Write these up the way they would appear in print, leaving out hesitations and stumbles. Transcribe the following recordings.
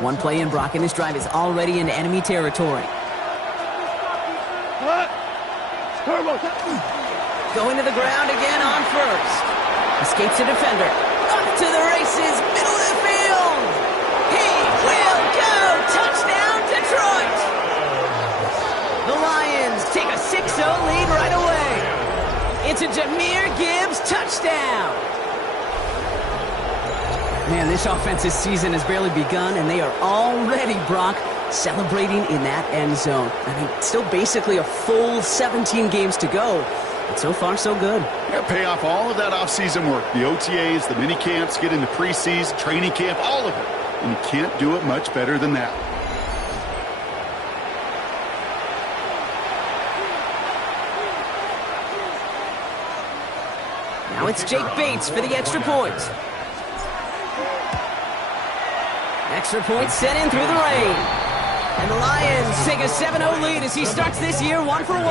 One play in, Brock, and this drive is already into enemy territory. Going to the ground again on first. Escapes a defender. Up to the races, middle of the field. He will go. Touchdown, Detroit. The Lions take a 6-0 lead right away. It's a Jahmyr Gibbs touchdown. Man, this offensive season has barely begun, and they are already, Brock, celebrating in that end zone. I mean, still basically a full 17 games to go, but so far, so good. Yeah, pay off all of that off-season work. The OTAs, the mini camps, get into preseason, training camp, all of it. And you can't do it much better than that. Now it's Jake Bates for the extra point. Extra point set in through the rain. And the Lions take a 7-0 lead as he starts this year 1 for 1.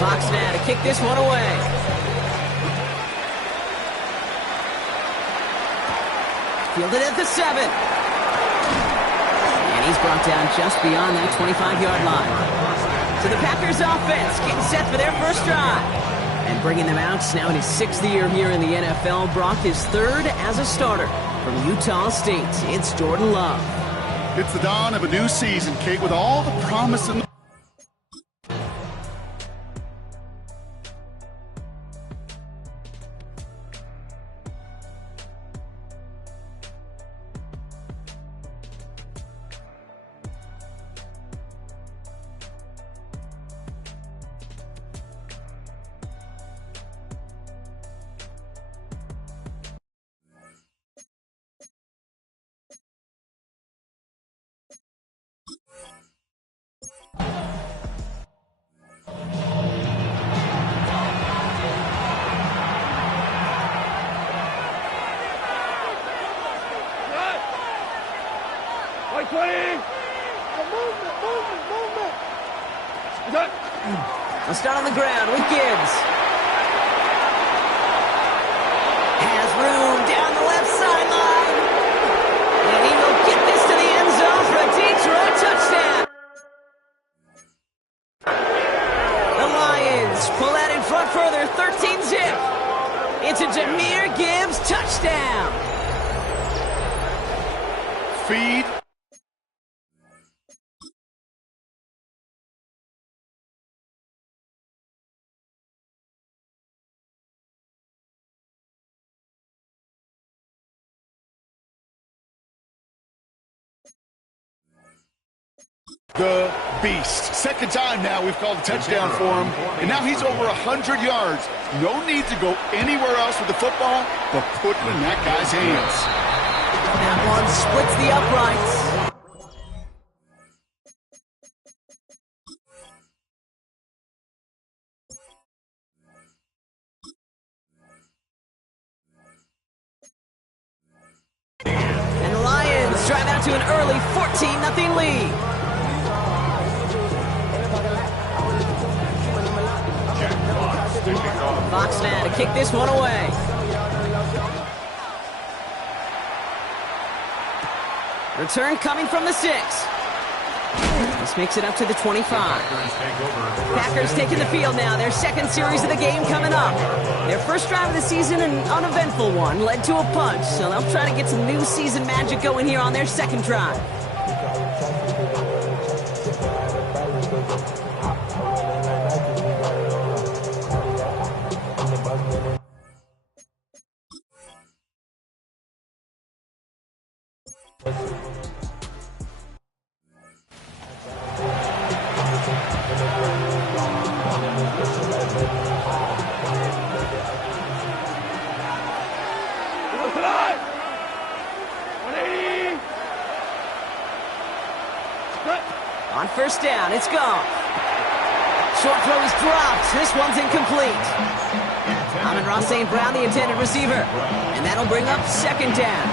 Fox now to kick this one away. Fielded at the 7. And he's brought down just beyond that 25-yard line. So the Packers offense getting set for their first drive. And bringing them out now in his 6th year here in the NFL. Brock his 3rd as a starter from Utah State. It's Jordan Love. It's the dawn of a new season, Kate, with all the promise in the I'll start on the ground with Gibbs. Has room down the left sideline. And he will get this to the end zone for a Detroit touchdown. The Lions pull that in front further, 13-zip. It's a Jahmyr Gibbs touchdown. feed. The beast. Second time now we've called a touchdown for him, and now he's over 100 yards. No need to go anywhere else with the football, but put it in that guy's hands. That one splits the uprights. And the Lions drive out to an early 14-0 lead. Fox now to kick this one away. Return coming from the 6. This makes it up to the 25. Packers taking the field now. Their second series of the game coming up. Their first drive of the season, an uneventful one, led to a punch. So they'll try to get some new season magic going here on their second drive. On first down, it's gone. Short throw is dropped. This one's incomplete. Amon-Ra St. Brown, the intended receiver. And that'll bring up second down.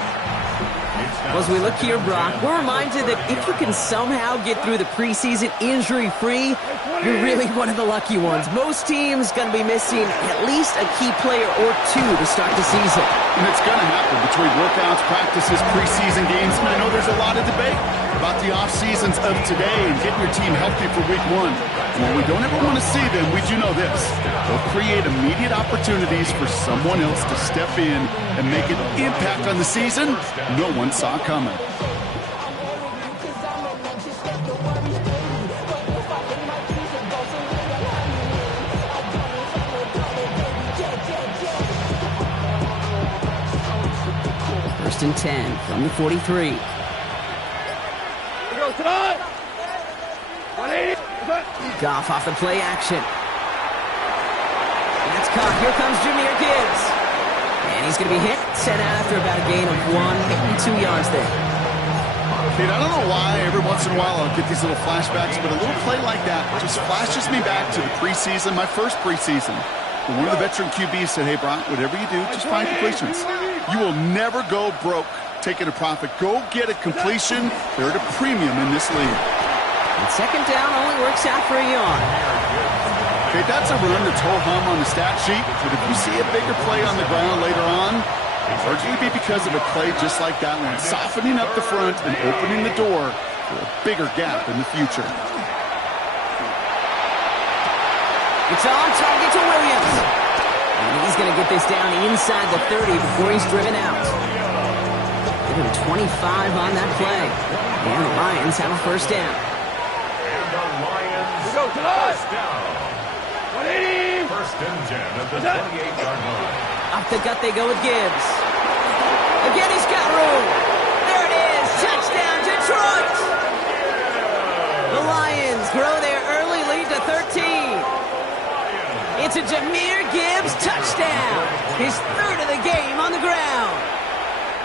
Well, as we look here, Brock, we're reminded that if you can somehow get through the preseason injury-free, you're really one of the lucky ones. Most teams going to be missing at least a key player or two to start the season. And it's going to happen between workouts, practices, preseason games. And I know there's a lot of debate about the off-seasons of today and getting your team healthy for week one. And while we don't ever want to see them, we do know this. They'll create immediate opportunities for someone else to step in and make an impact on the season no one saw coming. First and 10 from the 43. Goff off the play action. That's caught. Here comes Jahmyr Gibbs. And he's going to be hit, sent out after about a gain of 1, maybe 2 yards there. Kate, I don't know why every once in a while I'll get these little flashbacks, but a little play like that just flashes me back to the preseason, my first preseason. When one of the veteran QBs said, hey, Brock, whatever you do, just find completions. You will never go broke taking a profit. Go get a completion. They're at a premium in this league. And second down only works out for a yard. Okay, that's a run that's ho-hum on the stat sheet, but if you see a bigger play on the ground later on, it's largely be because of a play just like that one, softening up the front and opening the door for a bigger gap in the future. It's on target to Williams. And he's going to get this down inside the 30 before he's driven out. Give him 25 on that play. And the Lions have a first down. And the Lions first down. 180. First and 10 at the 28-yard line. Up the gut they go with Gibbs. Again, he's got room. There it is. Touchdown, Detroit. The Lions grow their early lead to 13. It's a Jahmyr Gibbs touchdown. His third of the game on the ground.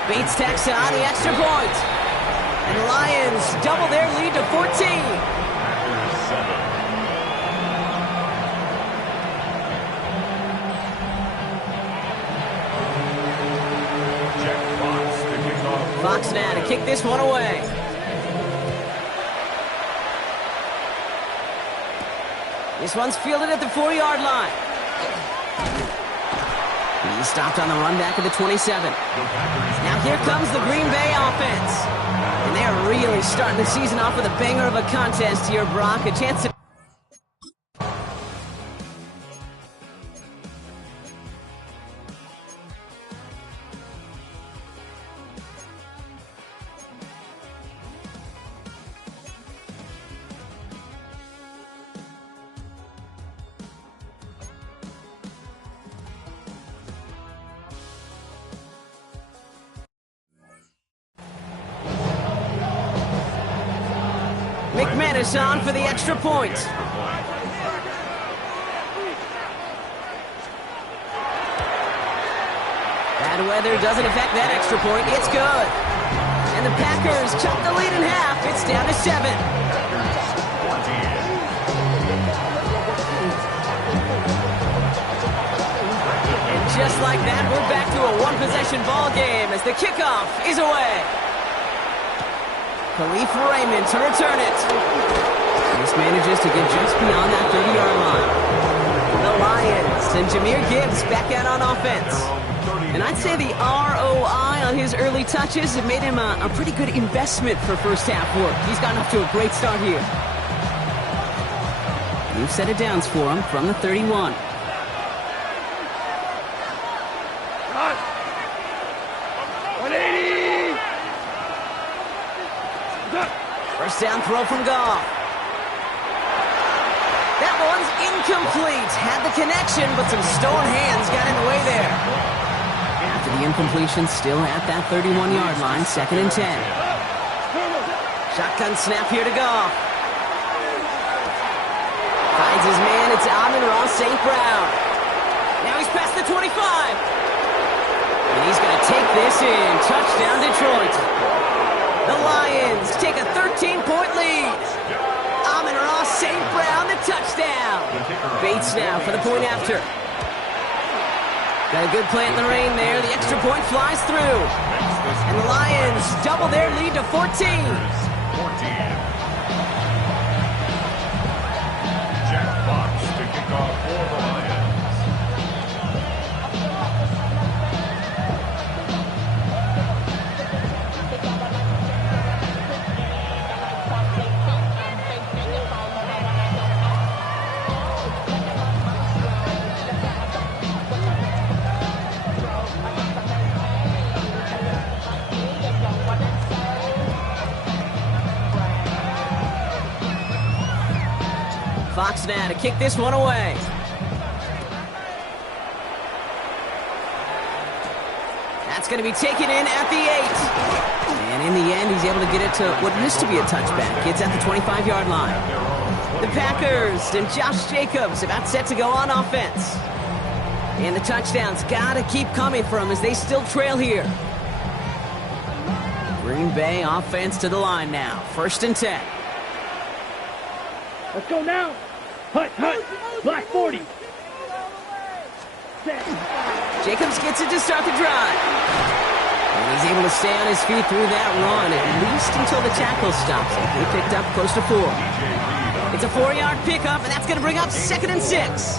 Bates tacks on the extra point. And the Lions double their lead to 14. Fox now to kick this one away. This one's fielded at the 4-yard line. He's stopped on the run back at the 27. Now here comes the Green Bay offense. And they're really starting the season off with a banger of a contest here, Brock. A chance to... McManus on for the extra point. Bad weather doesn't affect that extra point. It's good. And the Packers chop the lead in half. It's down to 7. And just like that, we're back to a one-possession ball game as the kickoff is away. Khalif Raymond to return it. This manages to get just beyond that 30-yard line. The Lions and Jahmyr Gibbs back out on offense. And I'd say the ROI on his early touches have made him a pretty good investment for first-half work. He's gotten off to a great start here. New set of downs for him from the 31. First down throw from Goff. That one's incomplete. Had the connection, but some stone hands got in the way there. After the incompletion, still at that 31-yard line, second and 10. Shotgun snap here to Goff. Finds his man. It's Amon-Ra St. Brown. Now he's past the 25. And he's going to take this in. Touchdown, Detroit. The Lions take a 13-point lead. Amon-Ra St. Brown, the touchdown. Bates now for the point after. Got a good play in the rain there. The extra point flies through. And the Lions double their lead to 14. 14. Jack Fox to kick off for the Lions. Fox now to kick this one away. That's going to be taken in at the 8. And in the end, he's able to get it to what used to be a touchback. It's at the 25-yard line. The Packers and Josh Jacobs about set to go on offense. And the touchdowns got to keep coming from as they still trail here. Green Bay offense to the line now. 1st and 10. Let's go now. Hut, Black 40. Jacobs gets it to start the drive. And he's able to stay on his feet through that run, at least until the tackle stops him. He picked up close to 4. It's a 4-yard pickup, and that's going to bring up 2nd and 6.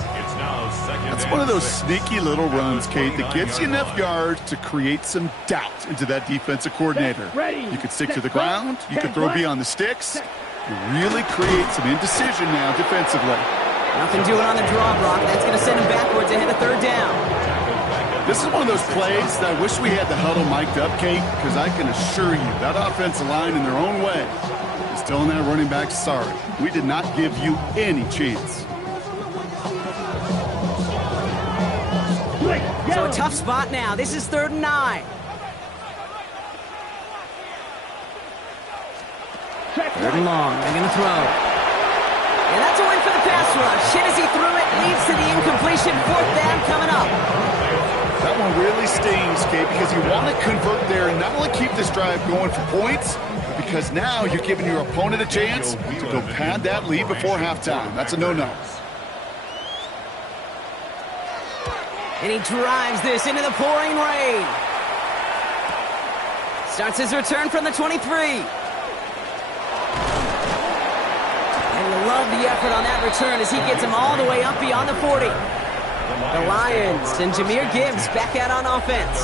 That's one of those sneaky little runs, Kate, that gets you enough yards to create some doubt into that defensive coordinator. You could stick to the ground. You could throw beyond the sticks. You really create some indecision now defensively. Nothing doing on the draw block. That's going to send him backwards ahead of 3rd down. This is one of those plays that I wish we had the huddle mic'd up, Kate, because I can assure you that offensive line in their own way is telling that running back, sorry, we did not give you any chance. So a tough spot now. This is 3rd and 9. 3rd and long. They're going to throw. And that's a win for the pass rush. Hit as he threw it, leads to the incompletion. 4th down coming up. That one really stings, Kate, because you want to convert there and not only keep this drive going for points, because now you're giving your opponent a chance to go pad that lead before halftime. That's a no-no. And he drives this into the pouring rain. Starts his return from the 23. And you love the effort on that return as he gets him all the way up beyond the 40. The Lions and Jahmyr Gibbs back out on offense.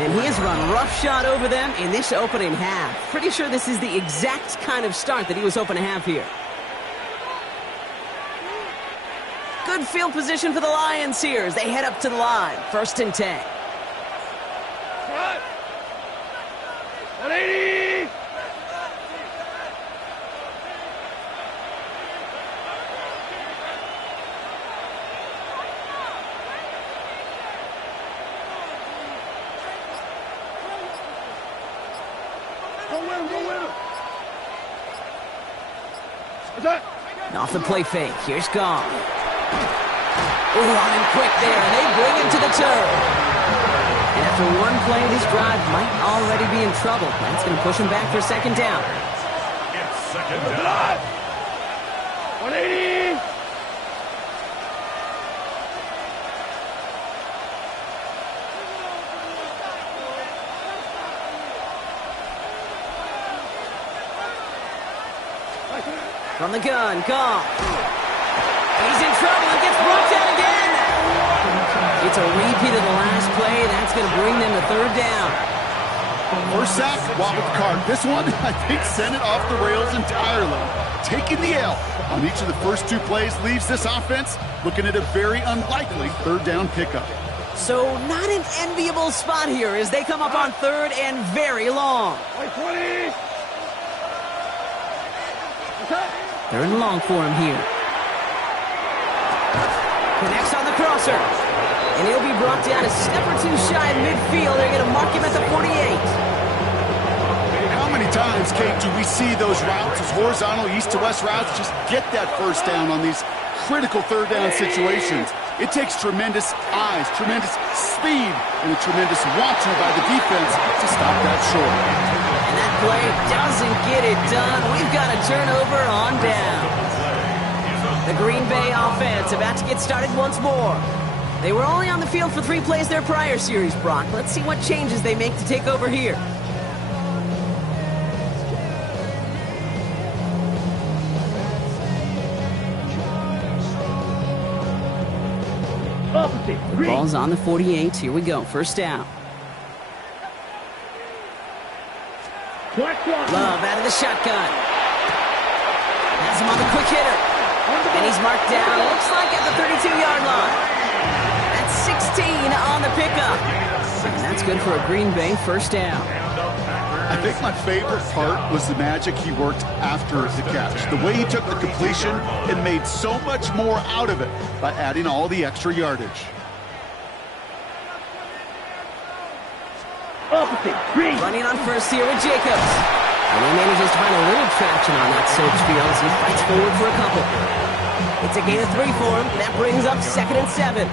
And he has run roughshod over them in this opening half. Pretty sure this is the exact kind of start that he was hoping to have here. Good field position for the Lions here as they head up to the line. 1st and 10. 180. Go win him. And off the play fake, here's Goff. Running quick there, and they bring him to the turf. And after one play, this drive might already be in trouble. That's going to push him back for 2nd down. It's 2nd down. 180. From the gun, Goff. He's in trouble and gets brought down again. It's a repeat of the last play. That's going to bring them to 3rd down. First sack, wobbled the cart. This one, I think, sent it off the rails entirely. Taking the L on each of the first 2 plays leaves this offense looking at a very unlikely 3rd down pickup. So not an enviable spot here as they come up on 3rd and very long. 20. 3rd and long for him here. Connects on the crosser. And he'll be brought down a step or 2 shy of midfield. They're going to mark him at the 48. How many times, Kate, do we see those routes, those horizontal east to west routes, just get that 1st down on these critical 3rd down situations? It takes tremendous eyes, tremendous speed, and a tremendous want-to by the defense to stop that short. And that play doesn't get it done. We've got a turnover on down. The Green Bay offense about to get started once more. They were only on the field for 3 plays their prior series, Brock. Let's see what changes they make to take over here. Opposite. The 3. ball's on the 48. Here we go. First down. Black block. Love out of the shotgun. Has him on the quick hitter. And he's marked down, looks like at the 32-yard line. That's 16 on the pickup. And that's good for a Green Bay first down. I think my favorite part was the magic he worked after the catch. The way he took the completion and made so much more out of it by adding all the extra yardage. Opposite. 3. Running on first here with Jacobs. And he manages to find a little traction on that search field as he fights forward for a couple. It's a gain of 3 for him. That brings up 2nd and 7.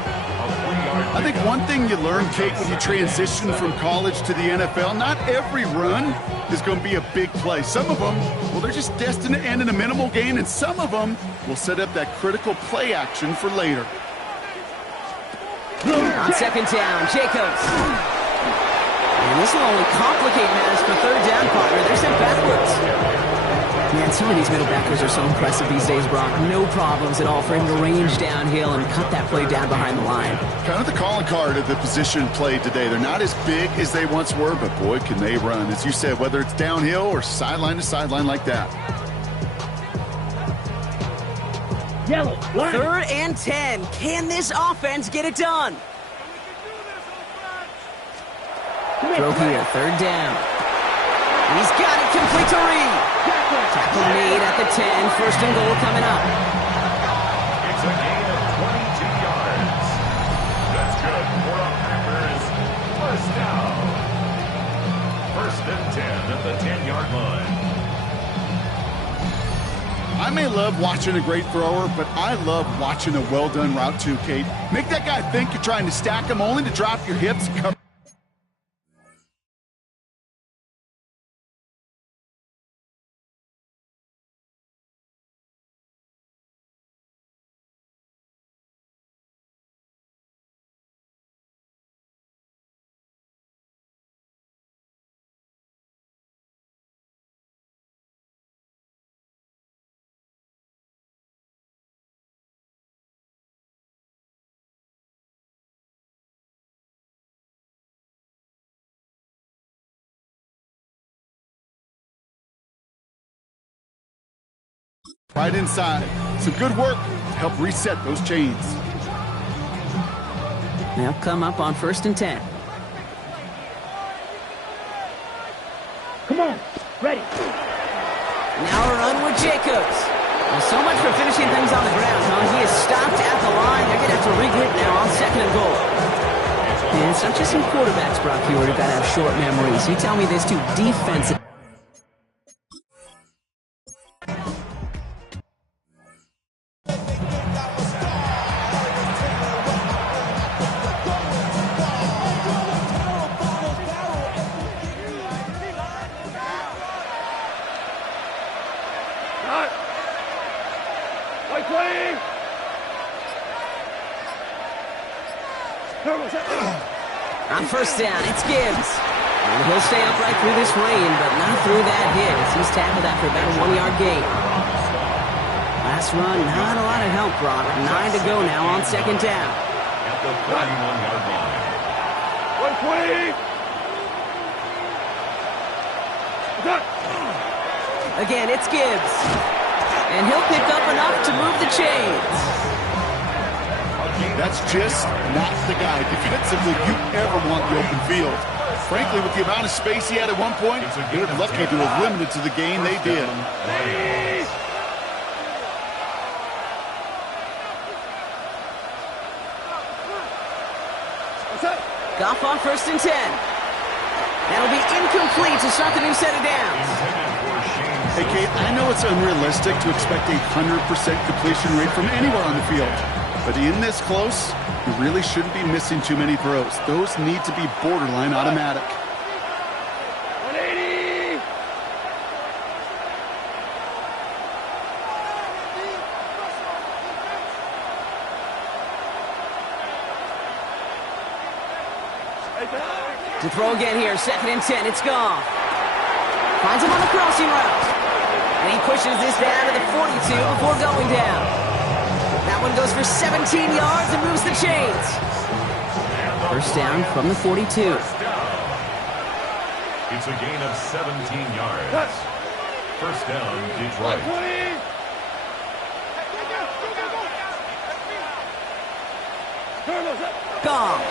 I think one thing you learn, Kate, when you transition from college to the NFL, not every run is going to be a big play. Some of them, well, they're just destined to end in a minimal gain, and some of them will set up that critical play action for later. On 2nd down, Jacobs. And this will only complicate matters for 3rd down, partner. They're sent backwards. Man, some of these middle backers are so impressive these days, Brock. No problems at all for him to range downhill and cut that play down behind the line. Kind of the calling card of the position played today. They're not as big as they once were, but boy, can they run. As you said, whether it's downhill or sideline to sideline like that. Yellow. Line. 3rd and 10. Can this offense get it done? Throw here, 3rd down. He's got it complete to Reed. Tackle made at the 10. 1st and goal coming up. It's a gain of 22 yards. That's good for the Packers. First down. 1st and 10 at the 10-yard line. I may love watching a great thrower, but I love watching a well-done route too, Kate. Make that guy think you're trying to stack him only to drop your hips and cover. Right inside. Some good work to help reset those chains. They'll come up on 1st and 10. Come on. Ready. Now a run with Jacobs. Well, so much for finishing things on the ground, huh? He is stopped at the line. They're going to have to regroup now on 2nd and goal. And it's not just some quarterbacks, Brock Hewitt, who've got to have short memories. You tell me this too, defensive. On 1st down, it's Gibbs. And he'll stay upright through this rain, but not through that hit as he's tackled after about a 1-yard gain. Last run, not a lot of help, Brock. 9 to go now on 2nd down. At the 31-yard line. 120. Again, it's Gibbs. And he'll pick up enough to move the chains. That's just not the guy defensively you ever want in the open field. Frankly, with the amount of space he had at one point, they're lucky to have limited to the gain they did. Goff on 1st and 10. That'll be incomplete to start the new set of downs. Hey, Kate, I know it's unrealistic to expect a 100% completion rate from anywhere on the field. But in this close, you really shouldn't be missing too many throws. Those need to be borderline automatic. 180. To throw again here, 2nd and 10, it's gone. Finds him on the crossing route. And he pushes this down to the 42 before going down. That one goes for 17 yards and moves the chains. First down from the 42. It's a gain of 17 yards. First down, Detroit. Gone.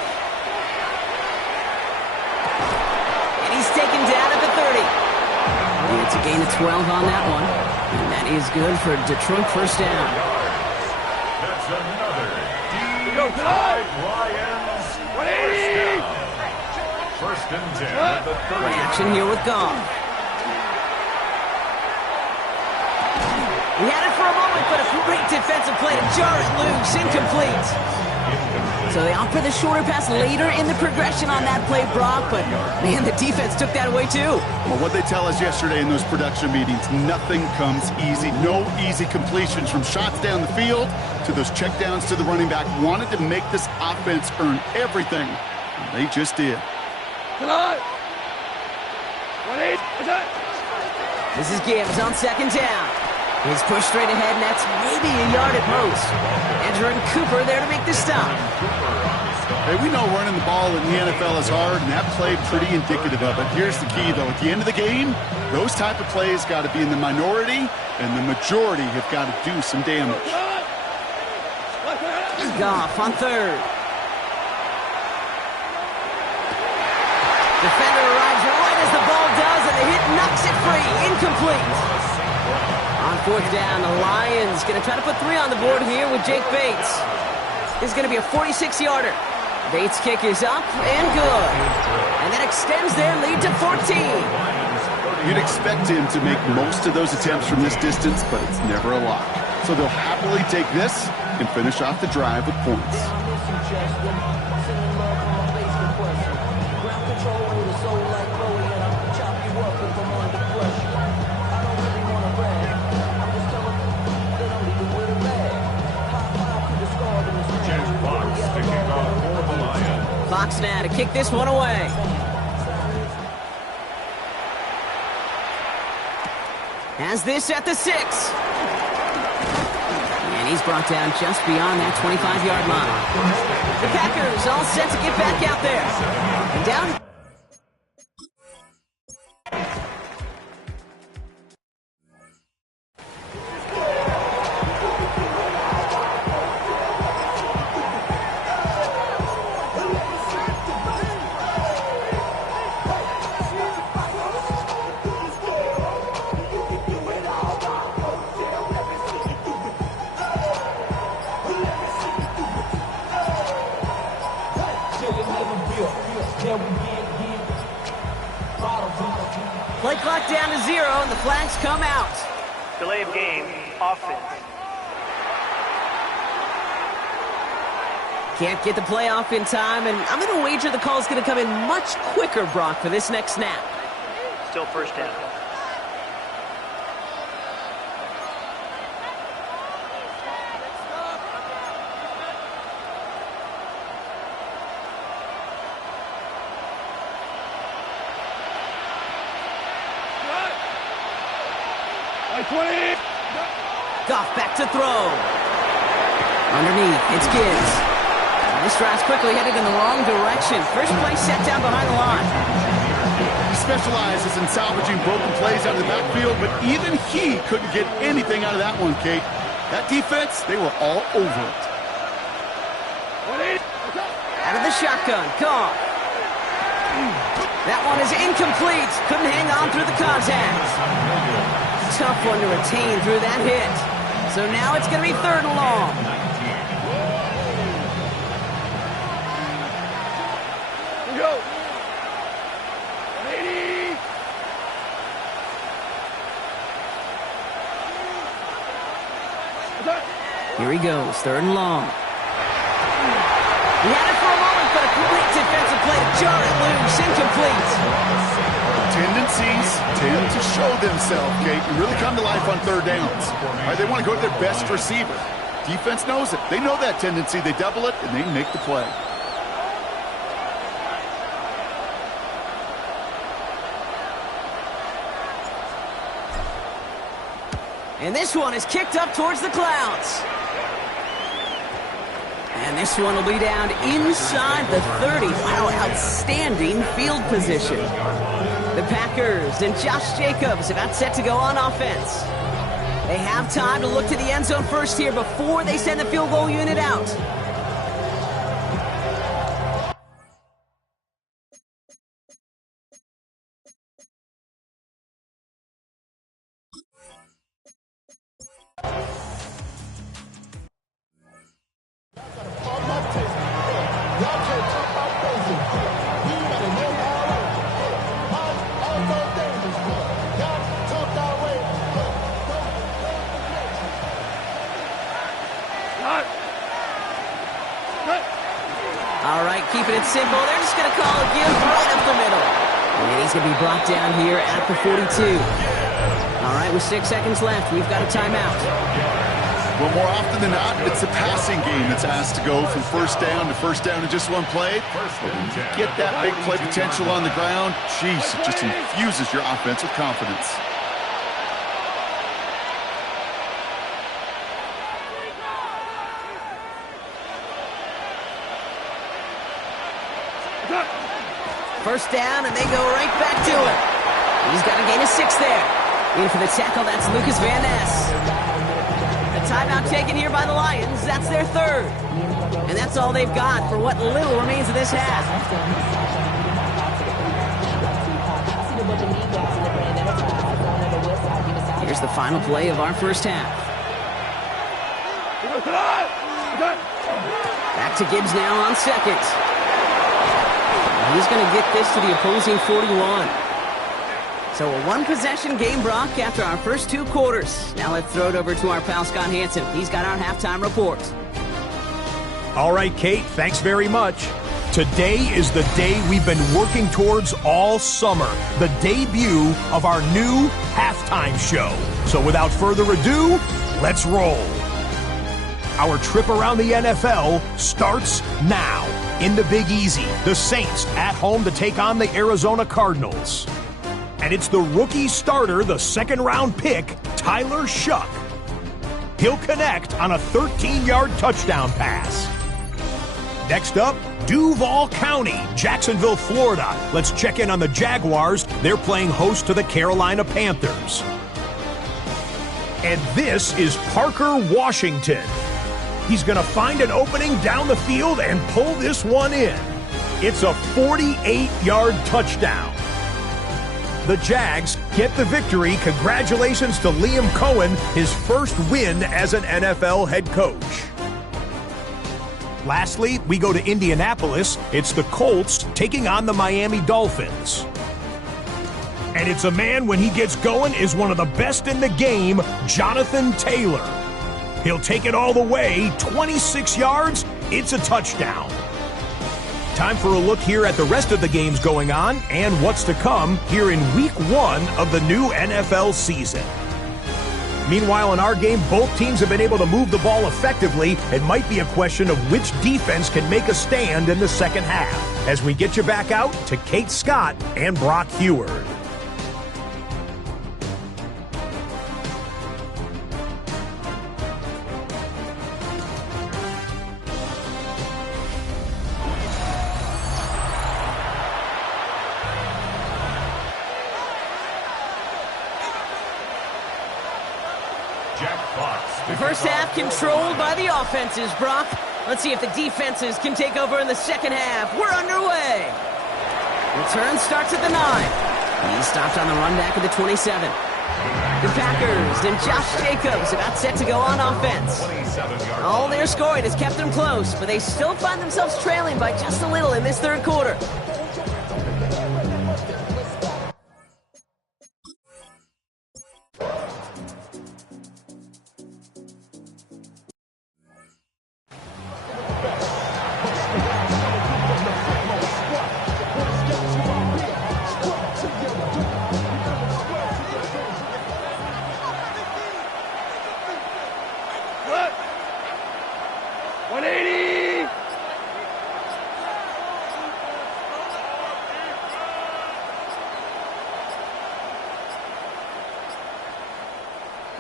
And he's taken down at the 30. And it's a gain of 12 on that one. And that is good for Detroit first down. That's another Detroit Lions first down. First and 10 at the 30. Play action here with Goff. He had it for a moment, but a great defensive play to jar it loose. Incomplete. So they opt for the shorter pass later in the progression on that play, Brock, but man, the defense took that away too. Well, what they tell us yesterday in those production meetings, nothing comes easy. No easy completions from shots down the field to those checkdowns to the running back. Wanted to make this offense earn everything, and they just did. This is Gibbs on 2nd down. He's pushed straight ahead, and that's maybe a yard at most. Andrew and Cooper there to make the stop. Hey, we know running the ball in the NFL is hard, and that play pretty indicative of it. Here's the key, though. At the end of the game, those type of plays got to be in the minority, and the majority have got to do some damage. Goff on 3rd. Defender arrives right as the ball does, and the hit knocks it free. Incomplete. On 4th down, the Lions going to try to put 3 on the board here with Jake Bates. This is going to be a 46-yarder. Bates' kick is up and good. And that extends their lead to 14. You'd expect him to make most of those attempts from this distance, but it's never a lock. So they'll happily take this and finish off the drive with points. Fox now to kick this one away. Has this at the 6. And he's brought down just beyond that 25-yard line. The Packers all set to get back out there. And down. Play clock down to 0, and the flags come out. Delay of game, offense. Can't get the playoff in time, and I'm going to wager the call's going to come in much quicker, Brock, for this next snap. Still first down. Goff back to throw. Underneath, it's Gibbs. This drive's quickly headed in the wrong direction. First play set down behind the line. He specializes in salvaging broken plays out of the backfield, but even he couldn't get anything out of that one, Kate. That defense, they were all over it. Out of the shotgun, Goff. That one is incomplete. Couldn't hang on through the contact. Tough one to retain through that hit. So now it's going to be 3rd and long. Go. Here he goes, 3rd and long. He had it for a moment, but a great defensive play to jar it loose. Incomplete. Tendencies tend to show themselves, Kate, and really come to life on 3rd downs. Right, they want to go to their best receiver. Defense knows it. They know that tendency. They double it, and they make the play. And this one is kicked up towards the clouds. And this one will be down inside the 30. Wow, outstanding field position. The Packers and Josh Jacobs about set to go on offense. They have time to look to the end zone first here before they send the field goal unit out. All right, keeping it simple. They're just going to call a give right up the middle. And he's going to be brought down here at the 42. All right, with 6 seconds left, we've got a timeout. Well, more often than not, it's the passing game that's asked to go from first down in just one play. Get that big play potential on the ground. Jeez, it just infuses your offense with confidence. First down, and they go right back to it. He's got a gain of 6 there. In for the tackle, that's Lucas Van Ness. The timeout taken here by the Lions. That's their third. And that's all they've got for what little remains of this half. Here's the final play of our first half. Back to Gibbs now on second. He's going to get this to the opposing 41. So a one-possession game, Brock, after our first 2 quarters. Now let's throw it over to our pal Scott Hanson. He's got our halftime report. All right, Kate, thanks very much. Today is the day we've been working towards all summer, the debut of our new halftime show. So without further ado, let's roll. Our trip around the NFL starts now. In the Big Easy, the Saints at home to take on the Arizona Cardinals. And it's the rookie starter, the second-round pick, Tyler Shough. He'll connect on a 13-yard touchdown pass. Next up, Duval County, Jacksonville, Florida. Let's check in on the Jaguars. They're playing host to the Carolina Panthers. And this is Parker, Washington. He's going to find an opening down the field and pull this one in. It's a 48-yard touchdown. The Jags get the victory. Congratulations to Liam Cohen, his first win as an NFL head coach. Lastly, we go to Indianapolis. It's the Colts taking on the Miami Dolphins. And it's a man, when he gets going, is one of the best in the game, Jonathan Taylor. He'll take it all the way, 26 yards, it's a touchdown. Time for a look here at the rest of the games going on and what's to come here in Week 1 of the new NFL season. Meanwhile, in our game, both teams have been able to move the ball effectively. It might be a question of which defense can make a stand in the second half. As we get you back out to Kate Scott and Brock Huard. The first half controlled by the offenses, Brock. Let's see if the defenses can take over in the second half. We're underway. Return starts at the 9. He stopped on the run back at the 27. The Packers and Josh Jacobs about set to go on offense. All their scoring has kept them close, but they still find themselves trailing by just a little in this third quarter.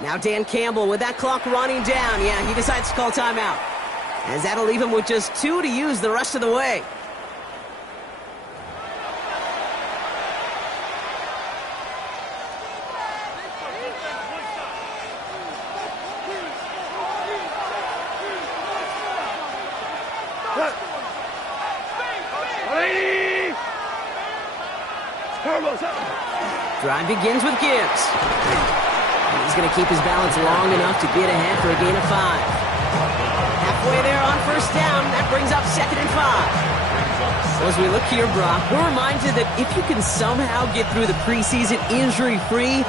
Now Dan Campbell with that clock running down. Yeah, he decides to call timeout, as that'll leave him with just 2 to use the rest of the way. Drive begins with Gibbs. He's going to keep his balance long enough to get ahead for a gain of 5. Halfway there on first down. That brings up 2nd and 5. Well, as we look here, Brock, we're reminded that if you can somehow get through the preseason injury-free,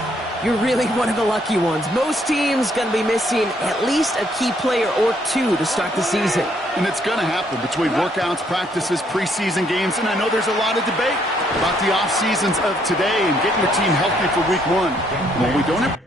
you're really one of the lucky ones. Most teams going to be missing at least a key player or 2 to start the season. And it's going to happen between workouts, practices, preseason games, and I know there's a lot of debate about the off seasons of today and getting your team healthy for week 1. Well, we don't have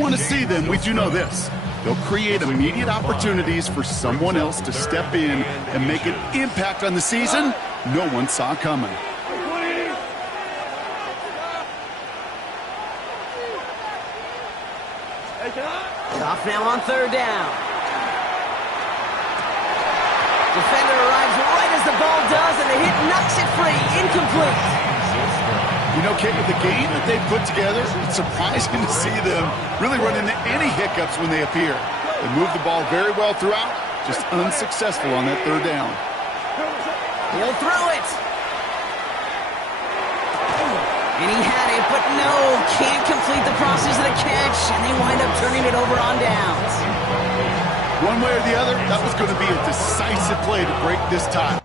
Want to see them, we do know this. They'll create immediate opportunities for someone else to step in and make an impact on the season no one saw coming. Off now on third down. Defender arrives right as the ball does, and the hit knocks it free. Incomplete. You know, Kate, with the game that they put together, it's surprising to see them really run into any hiccups when they appear. They move the ball very well throughout, just unsuccessful on that third down. He'll throw it. And he had it, but no, can't complete the process of the catch, and they wind up turning it over on downs. One way or the other, that was going to be a decisive play to break this tie.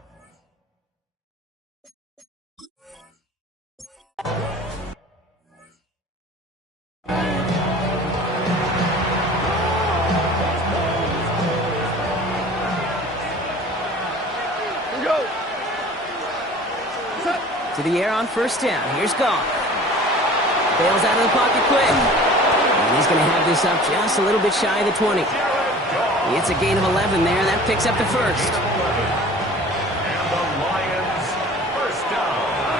To the air on first down. Here's Goff. Bails out of the pocket quick. And he's going to have this up just a little bit shy of the 20. It's a gain of 11 there. That picks up the first. And the Lions first down.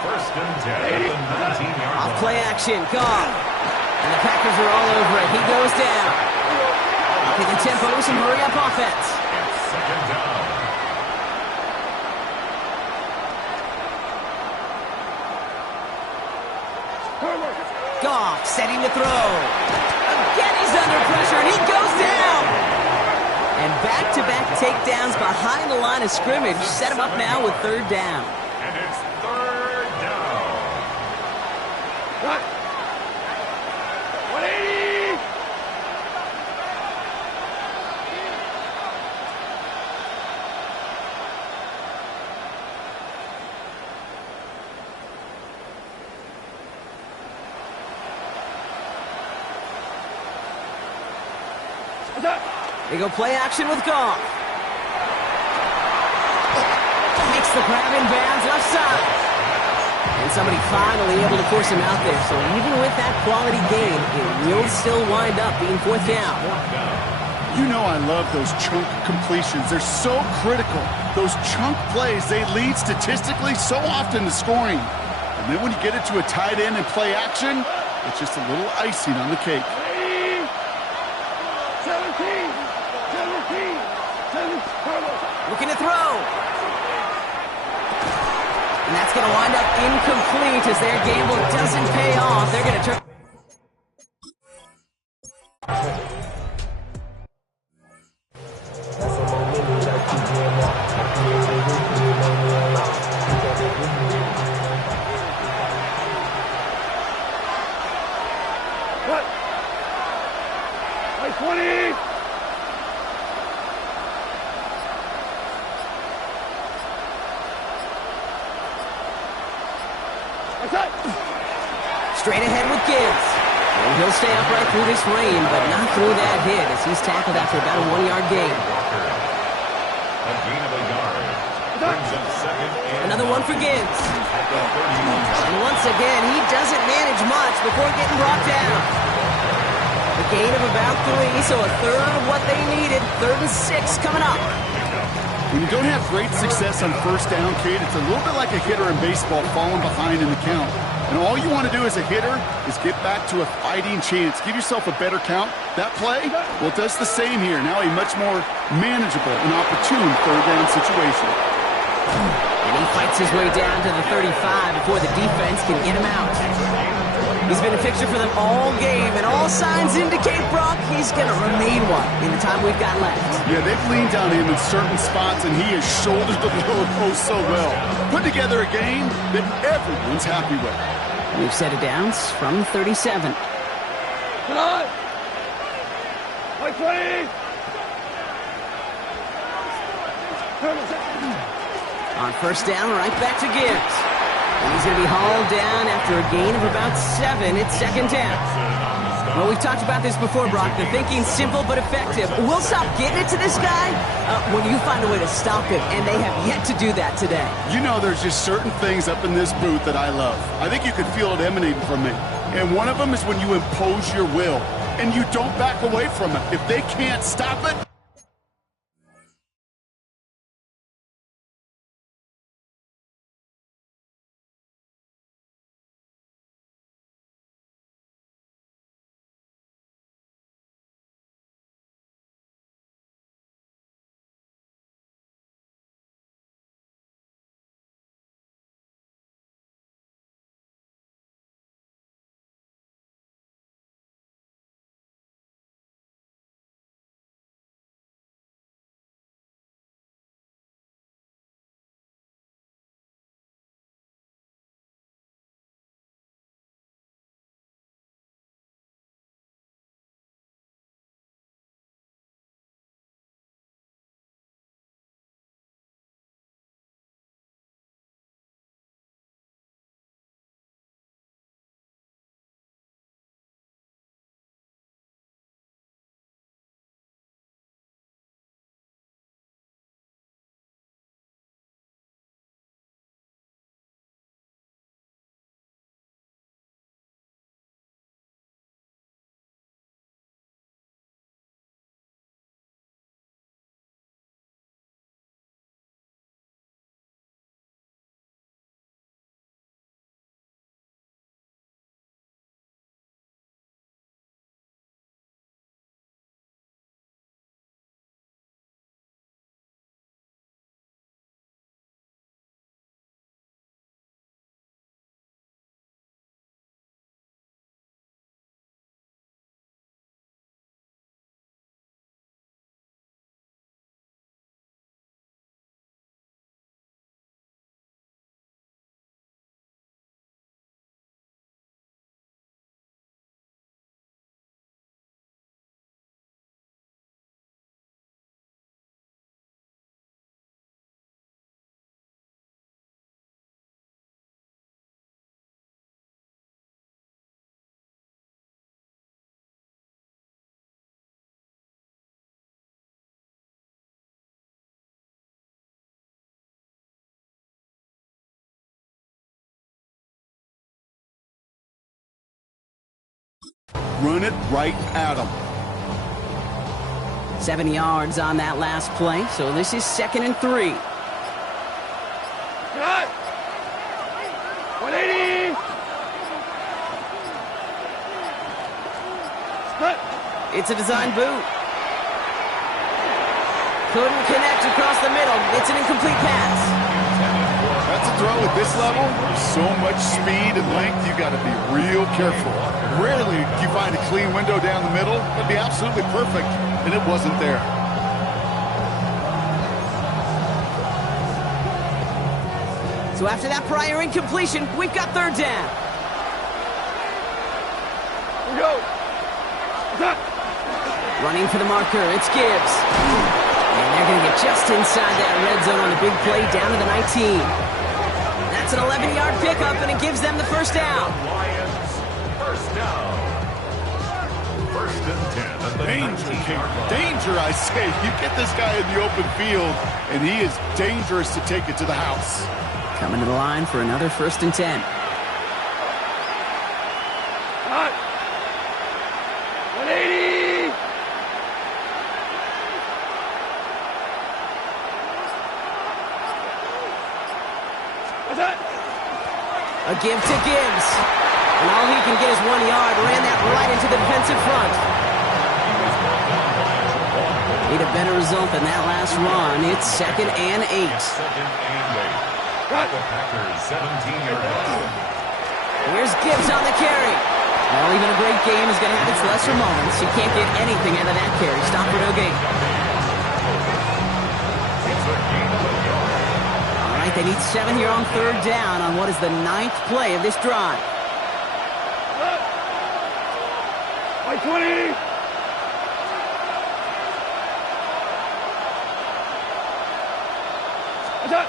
First and 10 at the 19-yard line. Off play action. Goff. And the Packers are all over it. He goes down. To the tempo, some hurry-up offense. It's second down. Goff setting to throw. Again, he's under pressure, and he goes down. And back-to-back takedowns behind the line of scrimmage set him up now with third down. And it's third down. 180! They go play action with Goff. Makes the grab in bounds left side. And somebody finally able to force him out there. So even with that quality gain, it will still wind up being fourth down. You know I love those chunk completions. They're so critical. Those chunk plays, they lead statistically so often to scoring. And then when you get it to a tight end and play action, it's just a little icing on the cake. 17! Looking to throw. And that's going to wind up incomplete as their gamble doesn't pay off. They're going to turn. What? 20! Straight ahead with Gibbs. And he'll stay upright through this rain, but not through that hit as he's tackled after about a 1-yard gain. A gain of a yard. Brings up second and Another one for Gibbs. And once again, he doesn't manage much before getting brought down. A gain of about 3, so a third of what they needed. 3rd and 6 coming up. When you don't have great success on first down, Kate, it's a little bit like a hitter in baseball falling behind in the count. And all you want to do as a hitter is get back to a fighting chance. Give yourself a better count. That play, well, it does the same here. Now a much more manageable and opportune third down situation. And he fights his way down to the 35 before the defense can get him out. He's been a fixture for them all game, and all signs indicate, Brock, he's going to remain one in the time we've got left. Yeah, they've leaned on him in certain spots, and he has shouldered the load oh so well. Put together a game that everyone's happy with. We've set it down from 37. Come on! 20! On first down, right back to Gibbs. And he's going to be hauled down after a gain of about 7. It's second down. Well, we've talked about this before, Brock. The thinking's simple but effective. We'll stop getting it to this guy when you find a way to stop him, and they have yet to do that today. You know there's just certain things up in this booth that I love. I think you could feel it emanating from me. and one of them is when you impose your will, and you don't back away from it. If they can't stop it, run it right at them. 7 yards on that last play, so this is 2nd and 3. Cut! 180! Cut! It's a design boot. Couldn't connect across the middle. It's an incomplete pass. That's a throw at this level. So much speed and length, you got to be real careful. Rarely do you find a clean window down the middle. That'd be absolutely perfect, and it wasn't there. So after that prior incompletion, we've got 3rd down. Here we go! Cut! Running for the marker, it's Gibbs. And they're going to get just inside that red zone on the big play down to the 19. That's an 11-yard pickup, and it gives them the 1st down. Lions, 1st down. 1st and 10 at the Danger, 19-yard line. danger, I say. You get this guy in the open field, and he is dangerous to take it to the house. Coming to the line for another 1st and 10. Cut! 180! What's that? A give to Gibbs. And all he can get is 1 yard. Ran that right into the defensive front. Need a better result than that last run. It's 2nd and 8. 2nd and 8. Cut! The Packers 17-yard line. Here's Gibbs on the carry. Well, even a great game is going to have its lesser moments. You can't get anything out of that carry. Stop for no gain. It's a gain of a yard. All right, they need 7 here on 3rd down on what is the 9th play of this drive. Cut! By 20! What's that?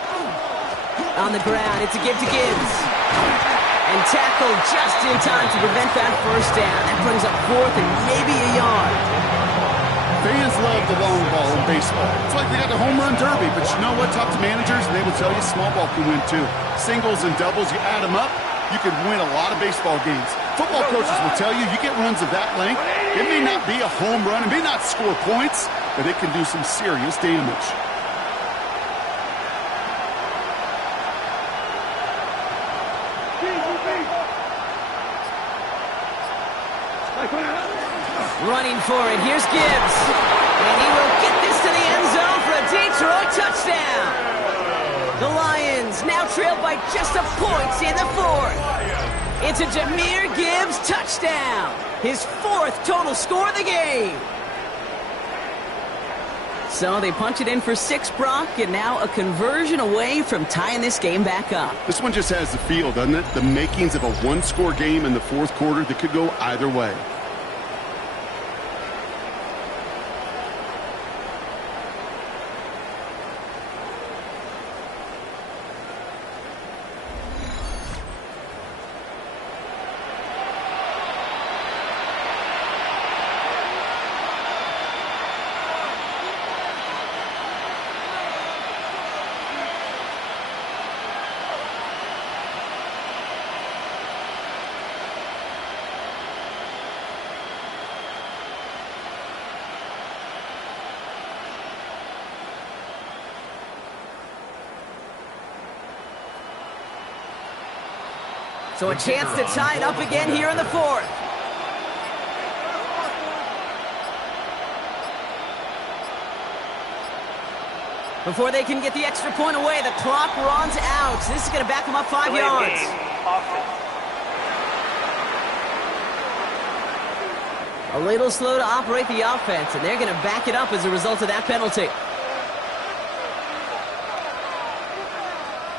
On the ground, it's a give to Gibbs. And tackled just in time to prevent that 1st down. That brings up 4th and maybe a yard. Fans love the long ball in baseball. It's like they got the home run derby, but you know what? Talk to managers, and they will tell you small ball can win too. Singles and doubles, you add them up, you can win a lot of baseball games. Football coaches will tell you get runs of that length. It may not be a home run, it may not score points, but it can do some serious damage. Running for it, here's Gibbs. And he will get this to the end zone for a Detroit touchdown. The Lions now trail by just a point in the fourth. It's a Jahmyr Gibbs touchdown. His fourth total score of the game. So they punch it in for 6, Brock, and now a conversion away from tying this game back up. This one just has the feel, doesn't it? The makings of a one-score game in the fourth quarter that could go either way. So a chance to tie it up again here in the fourth. Before they can get the extra point away, the clock runs out. So this is going to back them up 5 yards. Game, offense. A little slow to operate the offense, and they're going to back it up as a result of that penalty.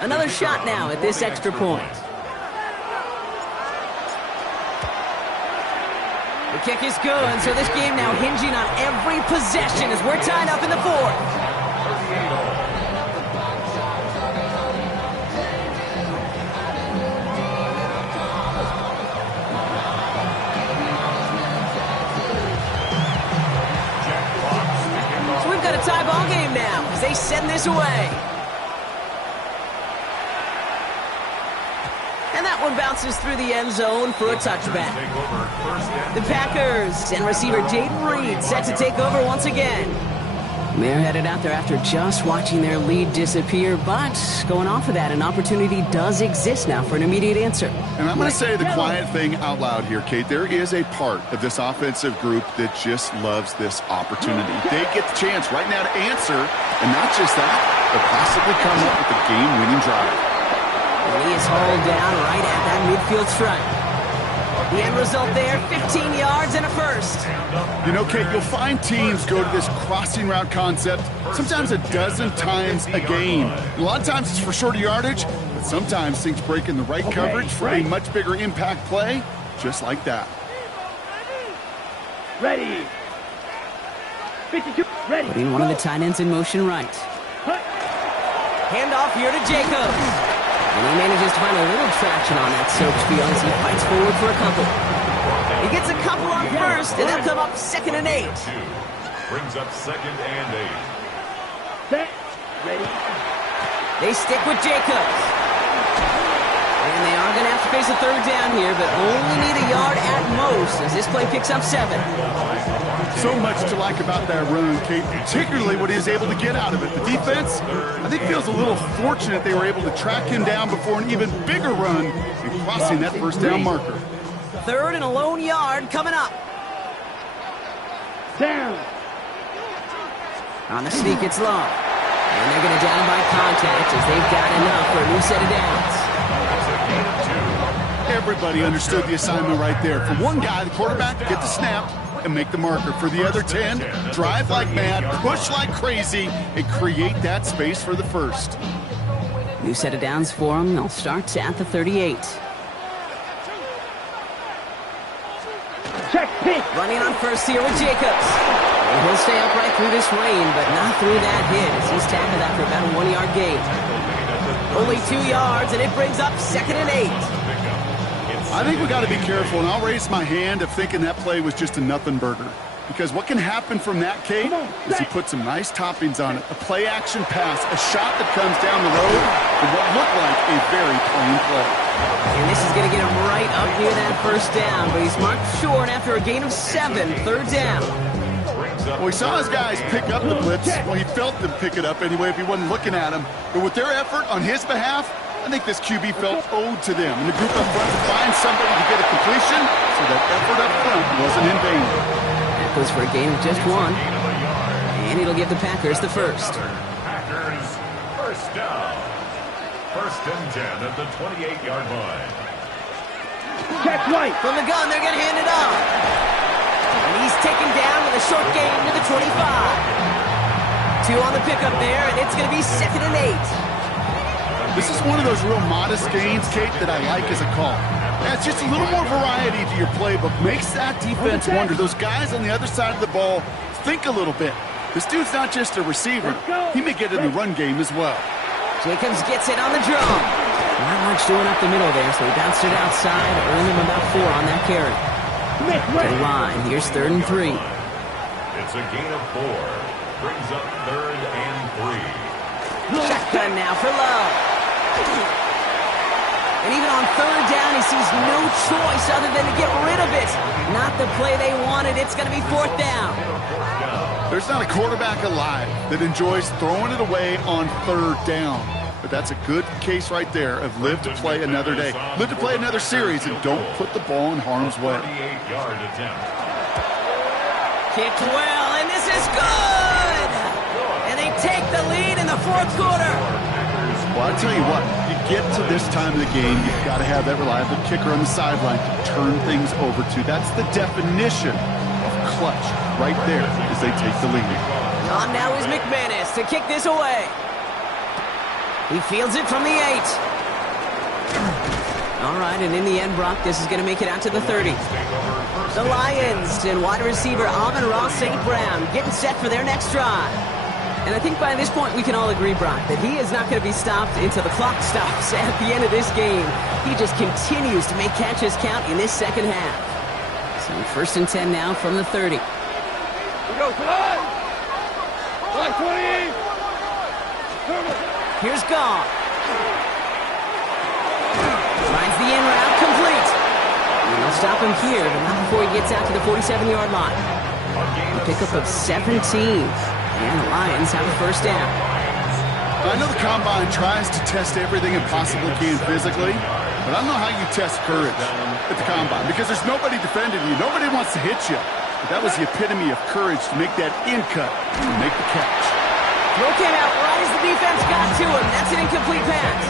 Another shot now at this extra point. The kick is good, so this game now hinging on every possession as we're tied up in the fourth. So we've got a tie ball game now as they send this away. And that one bounces through the end zone for a touchback. The Packers and receiver Jaden Reed set to take over once again. They're headed out there after just watching their lead disappear, but going off of that, an opportunity does exist now for an immediate answer. And I'm going to say the quiet thing out loud here, Kate. There is a part of this offensive group that just loves this opportunity. They get the chance right now to answer, and not just that, but possibly come up with a game-winning drive. And he is hauled down right at that midfield stripe. The end result there, 15 yards and a first. You know, Kate, you'll find teams go to this crossing route concept sometimes a dozen times a game. A lot of times it's for shorter yardage, but sometimes things break in the right coverage for a much bigger impact play, just like that. Ready. 52. Ready. Putting one of the tight ends in motion right. Handoff here to Jacobs. And he manages to find a little traction on that soaked field as he fights forward for a couple. He gets a couple on first, and they'll come up 2nd and 8. Brings up 2nd and 8. Set. Ready. They stick with Jacobs. And they are going to have to face a 3rd down here, but only need a yard at most as this play picks up 7. So much to like about that run, Kate, particularly what he was able to get out of it. The defense, I think, feels a little fortunate they were able to track him down before an even bigger run and crossing that 1st down marker. 3rd and a lone yard coming up. Down. On the sneak, it's long. And they're going to down by contact as they've got enough for a new set of downs. Everybody understood the assignment right there. For one guy, the quarterback, get the snap and make the marker. For the other 10, drive like mad, push like crazy, and create that space for the first. New set of downs for them. They'll start at the 38. Check pitch. Running on first here with Jacobs. And he'll stay upright through this rain, but not through that hit as he's tackled after about a 1-yard gain. Only 2 yards, and it brings up 2nd and 8. I think we got to be careful, and I'll raise my hand of thinking that play was just a nothing burger. Because what can happen from that, Kate, is he put some nice toppings on it. A play-action pass, a shot that comes down the road, and what looked like a very plain play. And this is going to get him right up near that first down, but he's marked short after a gain of 7, third down. Well, he saw his guys pick up the blitz. Well, he felt them pick it up anyway if he wasn't looking at him. But with their effort on his behalf, I think this QB felt owed to them. And the group up front to find somebody to get a completion, so that effort up front wasn't in vain. That goes for a gain of just 1. And it'll give the Packers the first. Packers, first down. First and 10 at the 28-yard line. Check right. From the gun, they're going to hand it off. And he's taken down with a short gain to the 25. 2 on the pickup there, and it's going to be 2nd and 8. This is one of those real modest gains, Kate, that I like as a call. That's just a little more variety to your playbook. Makes that defense wonder. Those guys on the other side of the ball think a little bit. This dude's not just a receiver. He may get in the run game as well. Jacobs gets it on the draw. Not much doing up the middle there, so he bounced it outside, earned him about 4 on that carry. To the line, here's 3rd and 3. It's a gain of 4. Brings up 3rd and 3. Shotgun now for Love. And even on 3rd down, he sees no choice other than to get rid of it. Not the play they wanted. It's going to be 4th down. There's not a quarterback alive that enjoys throwing it away on 3rd down. But that's a good case right there of live to play another day. Live to play another series and don't put the ball in harm's way. 38-yard attempt. Kicked well, and this is good! And they take the lead in the 4th quarter. Well, I'll tell you what, you get to this time of the game, you've got to have that reliable kicker on the sideline to turn things over to. That's the definition of clutch right there as they take the lead. On now is McManus to kick this away. He fields it from the 8. All right, and in the end, Brock, this is going to make it out to the 30. The Lions and wide receiver Amon-Ra St. Brown getting set for their next drive. And I think by this point we can all agree, Brock, that he is not going to be stopped until the clock stops at the end of this game. He just continues to make catches count in this second half. So 1st and 10 now from the 30. We go, come on! 20! Here's Goff. Finds the in route complete. And they'll stop him here, but not before he gets out to the 47-yard line. A pickup of 17. And the Lions have a 1st down. I know the Combine tries to test everything it possibly can physically, but I don't know how you test courage at the Combine because there's nobody defending you. Nobody wants to hit you. But that was the epitome of courage to make that in cut and make the catch. Throw came out right as the defense got to him. That's an incomplete pass.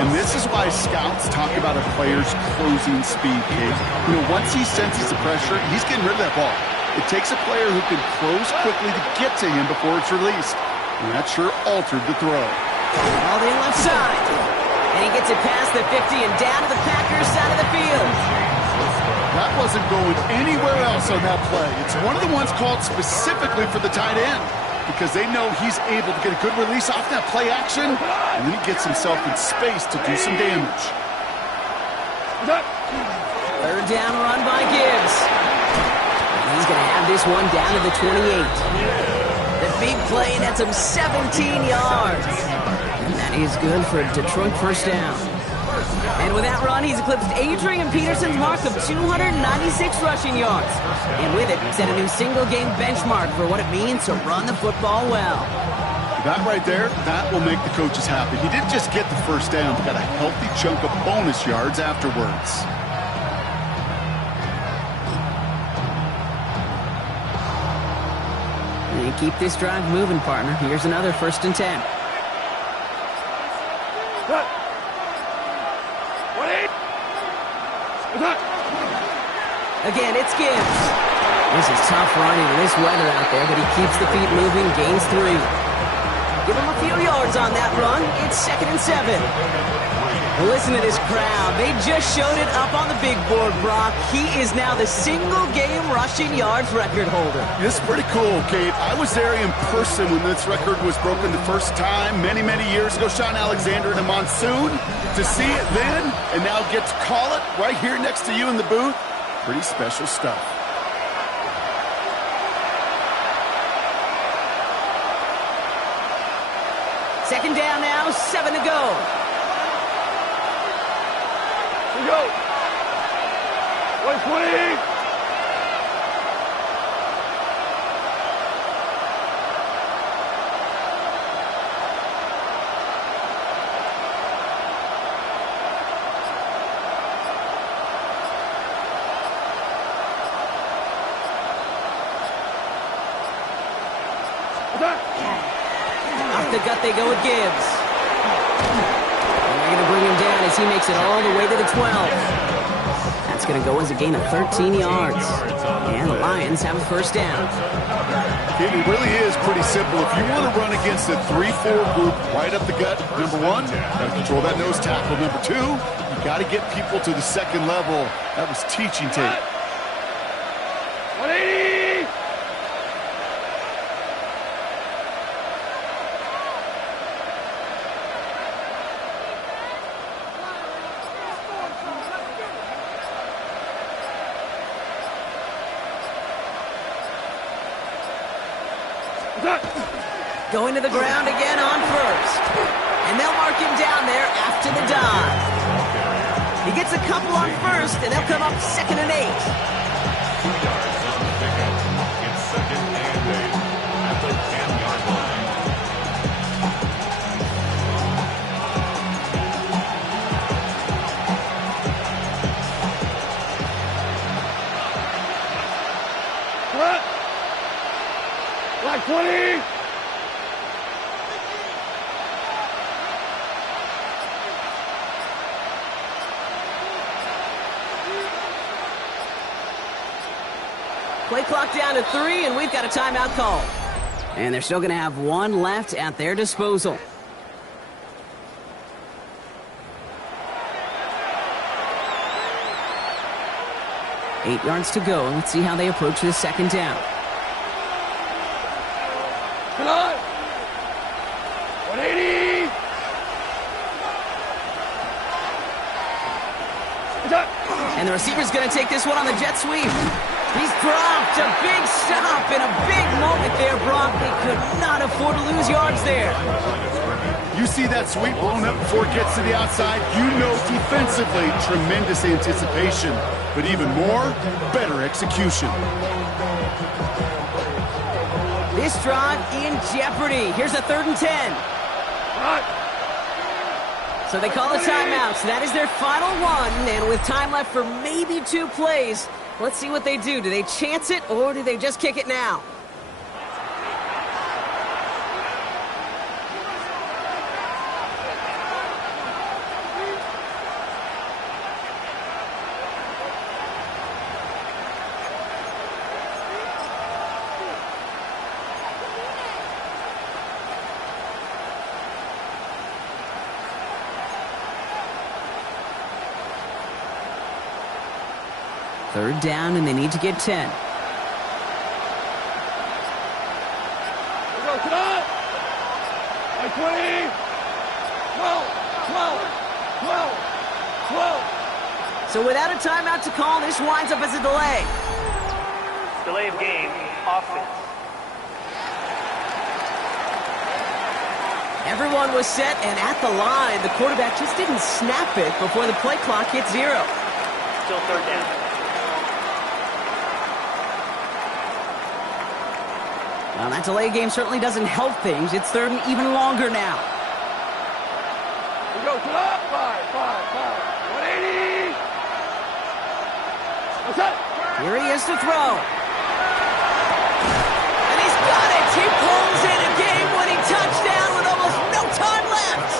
And this is why scouts talk about a player's closing speed, Kate. You know, once he senses the pressure, he's getting rid of that ball. It takes a player who can close quickly to get to him before it's released. And that sure altered the throw. All in left side. And he gets it past the 50 and down to the Packers side of the field. That wasn't going anywhere else on that play. It's one of the ones called specifically for the tight end because they know he's able to get a good release off that play action, and then he gets himself in space to do some damage. 3rd down run by Gibbs. He's going to have this one down to the 28. The big play, and that's him 17 yards. And that is good for a Detroit 1st down. And with that run, he's eclipsed Adrian Peterson's mark of 296 rushing yards. And with it, set a new single-game benchmark for what it means to run the football well. That right there, that will make the coaches happy. He didn't just get the 1st down, but got a healthy chunk of bonus yards afterwards. And keep this drive moving, partner. Here's another 1st and 10. Again, it's Gibbs. This is tough running in this weather out there, but he keeps the feet moving, gains 3. Give him a few yards on that run. It's 2nd and 7. Well, listen to this crowd. They just showed it up on the big board, Brock. He is now the single-game rushing yards record holder. This is pretty cool, Kate. I was there in person when this record was broken the first time many, many years ago. Sean Alexander in a monsoon. To see it then and now get to call it right here next to you in the booth, pretty special stuff. Second down now, 7 to go. We go. 120. Off the gut they go with Gibbs. And they're going to bring him down as he makes it all the way to the 12. That's going to go as a gain of 13 yards. And the Lions have a first down. It really is pretty simple. If you want to run against a 3-4 group right up the gut, number one, got to control that nose tackle. Number two, you got to get people to the second level. That was teaching tape. 180. Going to the ground again on first. And they'll mark him down there after the dive. He gets a couple on first, and they'll come up 2nd and 8. 2 yards on the pickup. It's 2nd and 8 at the 10-yard line. What? Black 20. Play clock down to 3, and we've got a timeout call. And they're still going to have one left at their disposal. Eight yards to go. Let's see how they approach this second down. Come on. 180. And the receiver's going to take this one on the jet sweep. He's dropped. A big stop and a big moment there, Brock. They could not afford to lose yards there. You see that sweep blown up before it gets to the outside, you know defensively, tremendous anticipation. But even more, better execution. This drive in jeopardy. Here's a 3rd and 10. So they call a timeout. So that is their final one. And with time left for maybe 2 plays, let's see what they do. Do they chance it, or do they just kick it now? Third down, and they need to get 10. Come on. 20. 12. 12. So without a timeout to call, this winds up as a delay. Delay of game, offense. Everyone was set and at the line. The quarterback just didn't snap it before the play clock hit 0. Still 3rd down. Well, that delay game certainly doesn't help things. It's 3rd and even longer now. We go. Come on. 5. 180. What's up? Here he is to throw. And he's got it. He pulls in a game-winning touchdown with almost no time left.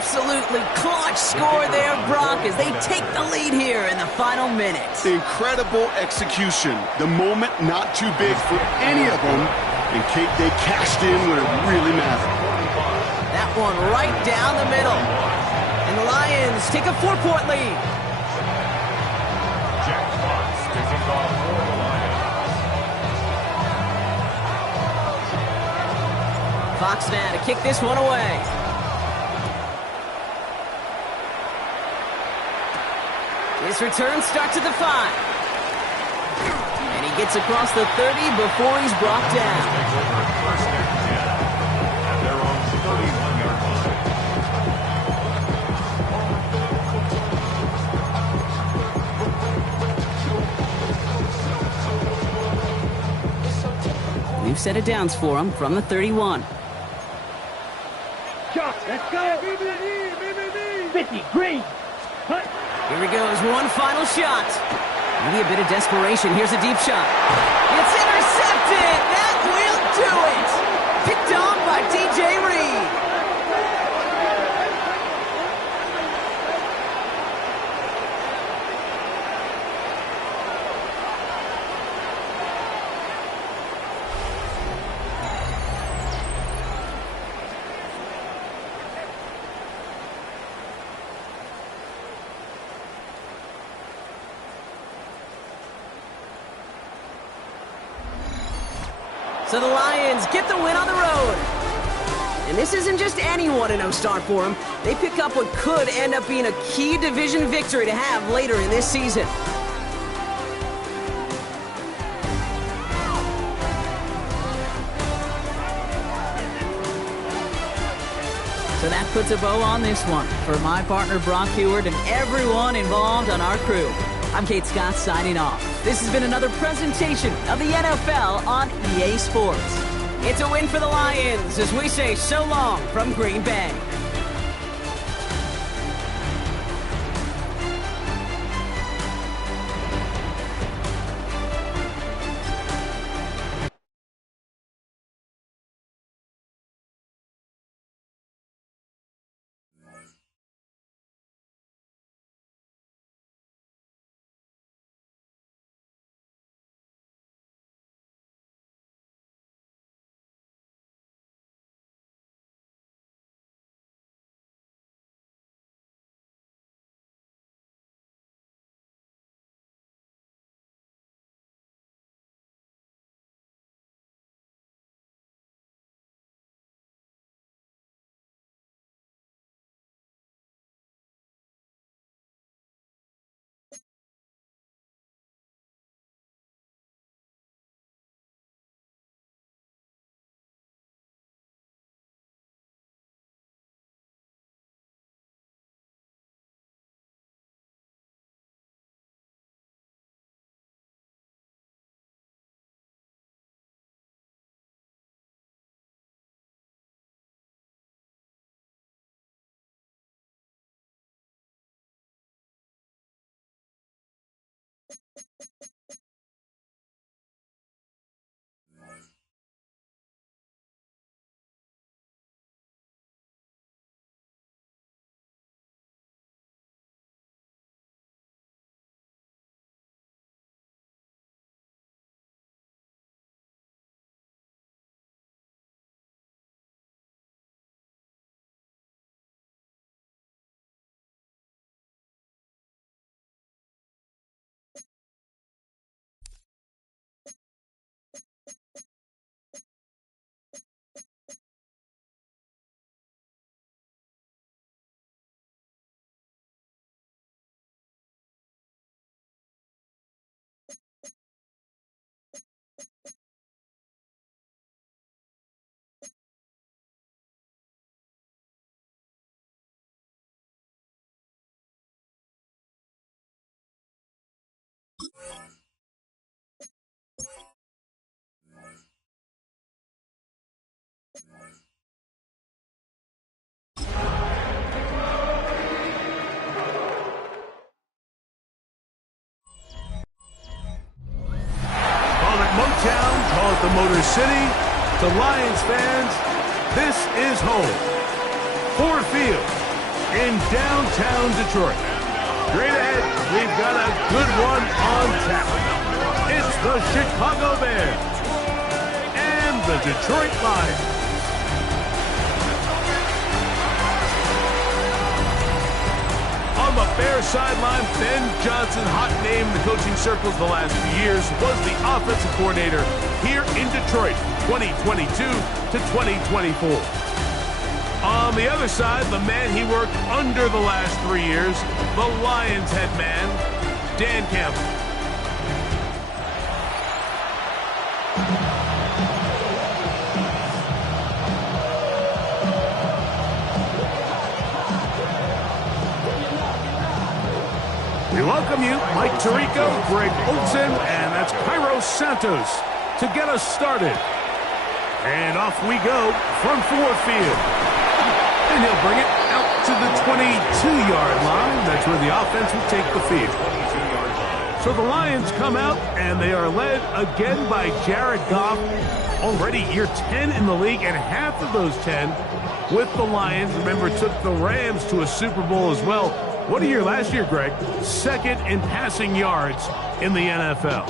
Absolutely clutch score there, Brock, as they take the lead here in the final minutes. Incredible execution. The moment not too big for any of them. And Kate, they cashed in when it really mattered. That one right down the middle. And the Lions take a 4-point lead. Jack Fox to kick off for the Lions. Fox now to kick this one away. His return starts at the 5. And he gets across the 30 before he's brought down. Takes over at 1st and 10 at their own 31-yard set of downs for him from the 31. Shot. Let's go. 50, green. Cut. Here he goes, one final shot. Maybe a bit of desperation. Here's a deep shot. It's intercepted. That will do it. Picked off by DJ Reed. So the Lions get the win on the road. And this isn't just any 1-0 start for them. They pick up what could end up being a key division victory to have later in this season. So that puts a bow on this one. For my partner Brock Heward and everyone involved on our crew, I'm Kate Scott signing off. This has been another presentation of the NFL on EA Sports. It's a win for the Lions as we say so long from Green Bay. Motown, call it the Motor City. To Lions fans, this is home. Ford Field in downtown Detroit. Straight ahead, we've got a good one on tap. It's the Chicago Bears and the Detroit Lions. On the Bears sideline, Ben Johnson, hot name in the coaching circles the last few years, was the offensive coordinator here in Detroit, 2022 to 2024. On the other side, the man he worked under the last 3 years, the Lions head man, Dan Campbell. We welcome you, Mike Tirico, Greg Olsen, and that's Cairo Santos to get us started. And off we go from Field. And he'll bring it out to the 22-yard line. That's where the offense will take the field. 22-yard line. So the Lions come out, and they are led again by Jared Goff. Already year 10 in the league, and half of those 10 with the Lions. Remember, took the Rams to a Super Bowl as well. What a year last year, Greg. Second in passing yards in the NFL.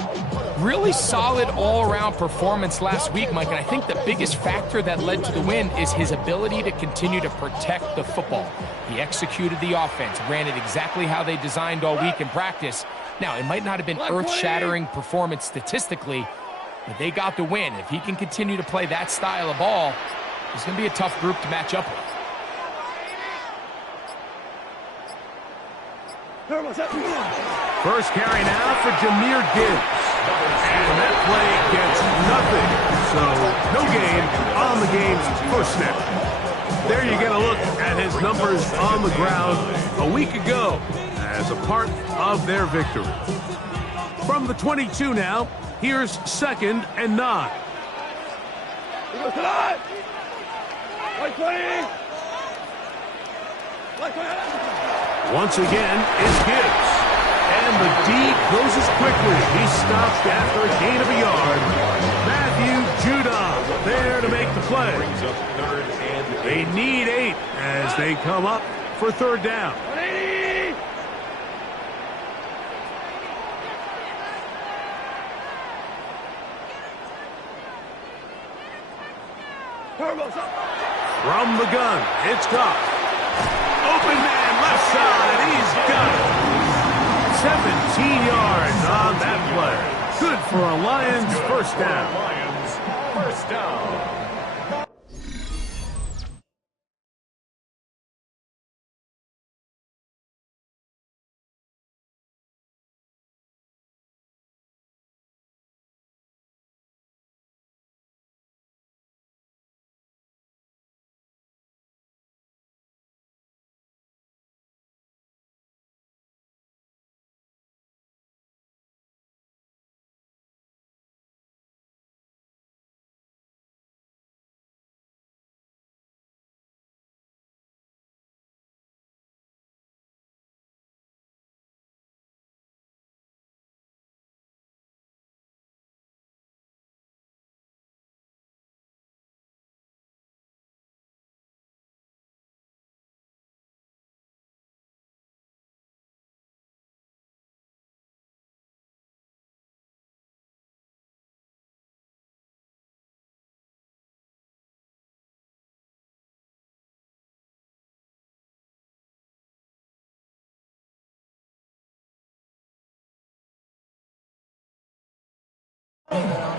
Really solid all-around performance last week, Mike, and I think the biggest factor that led to the win is his ability to continue to protect the football. He executed the offense, ran it exactly how they designed all week in practice. Now, it might not have been earth-shattering performance statistically, but they got the win. If he can continue to play that style of ball, it's going to be a tough group to match up with. First carry now for Jahmyr Gibbs. And that play gets nothing. So no gain on the game's first snap. There you get a look at his numbers on the ground a week ago as a part of their victory. From the 22 now, here's 2nd and 9. Once again, it's Gibbs. And the D closes quickly. He stopped after a gain of a yard. Matthew Judon there to make the play. Brings up 3rd and 8. They need 8 as they come up for 3rd down. From the gun, it's Goff. Open man, left side, he's got it. 17 yards on that play. Good for a Lions first down. Lions first down.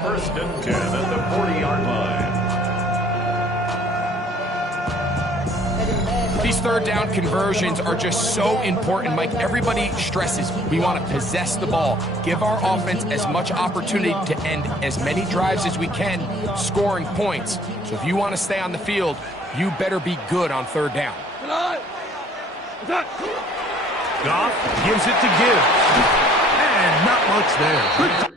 First and 10 at the 40-yard line. These 3rd down conversions are just so important, Mike. Everybody stresses we want to possess the ball, give our offense as much opportunity to end as many drives as we can, scoring points. So if you want to stay on the field, you better be good on 3rd down. Goff gives it to Gibbs. And not much there. Good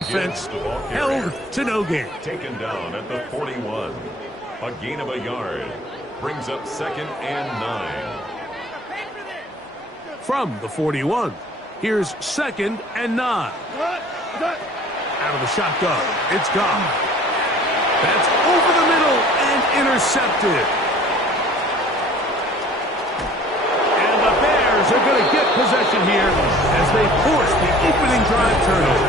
Offense held to no gain. Taken down at the 41. A gain of a yard. Brings up 2nd and 9. From the 41, here's 2nd and 9. Out of the shotgun, it's gone. That's over the middle and intercepted. And the Bears are going to get possession here as they force the opening drive turnover.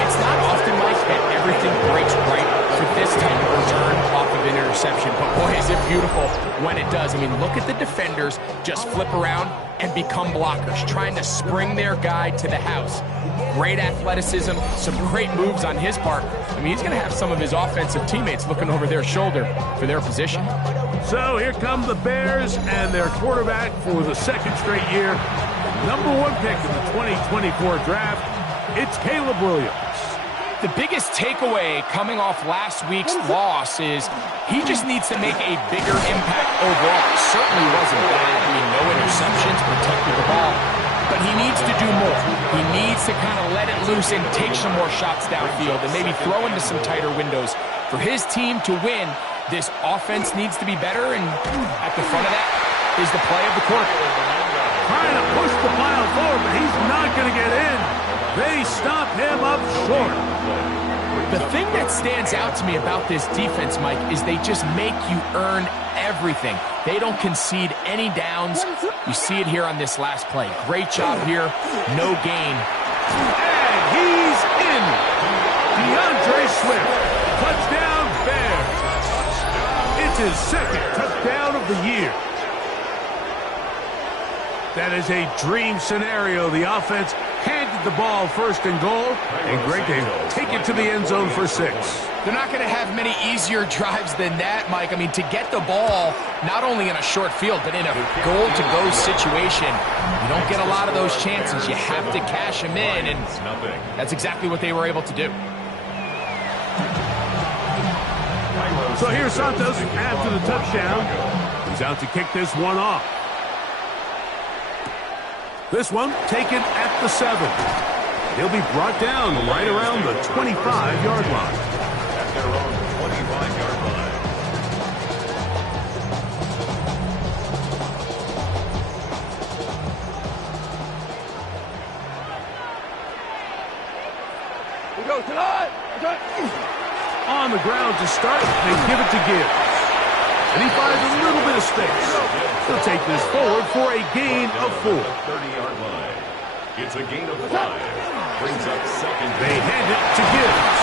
It's not often, Mike, that everything breaks right for this type of return off of an interception. But boy, is it beautiful when it does. I mean, look at the defenders just flip around and become blockers, trying to spring their guy to the house. Great athleticism, some great moves on his part. I mean, he's going to have some of his offensive teammates looking over their shoulder for their position. So here come the Bears and their quarterback for the 2nd straight year. Number 1 pick in the 2024 draft, it's Caleb Williams. The biggest takeaway coming off last week's loss is he just needs to make a bigger impact overall. It certainly wasn't bad. I mean, no interceptions, protected the ball. But he needs to do more. He needs to kind of let it loose and take some more shots downfield and maybe throw into some tighter windows. For his team to win, this offense needs to be better, and at the front of that is the play of the quarterback. Trying to push the pile forward, but he's not going to get in. They stop him up short. The thing that stands out to me about this defense, Mike, is they just make you earn everything. They don't concede any downs. You see it here on this last play. Great job here. No gain. And he's in. DeAndre Swift. Touchdown, Bears. It's his 2nd touchdown of the year. That is a dream scenario. The offense handed the ball 1st and goal, and Greg, they take it to the end zone for 6. They're not going to have many easier drives than that, Mike. I mean, to get the ball, not only in a short field, but in a goal-to-go situation, you don't get a lot of those chances. You have to cash them in, and that's exactly what they were able to do. So here's Santos after the touchdown. He's out to kick this one off. This one taken at the 7. He'll be brought down right around the 25-yard line. At their own 25-yard line. We go tonight. On the ground to start, they give it to Gibbs. And he finds a little bit of space. He'll take this forward for a gain of 4. 30-yard line. It's a gain of 5. Brings up 2nd. They hand it to Gibbs.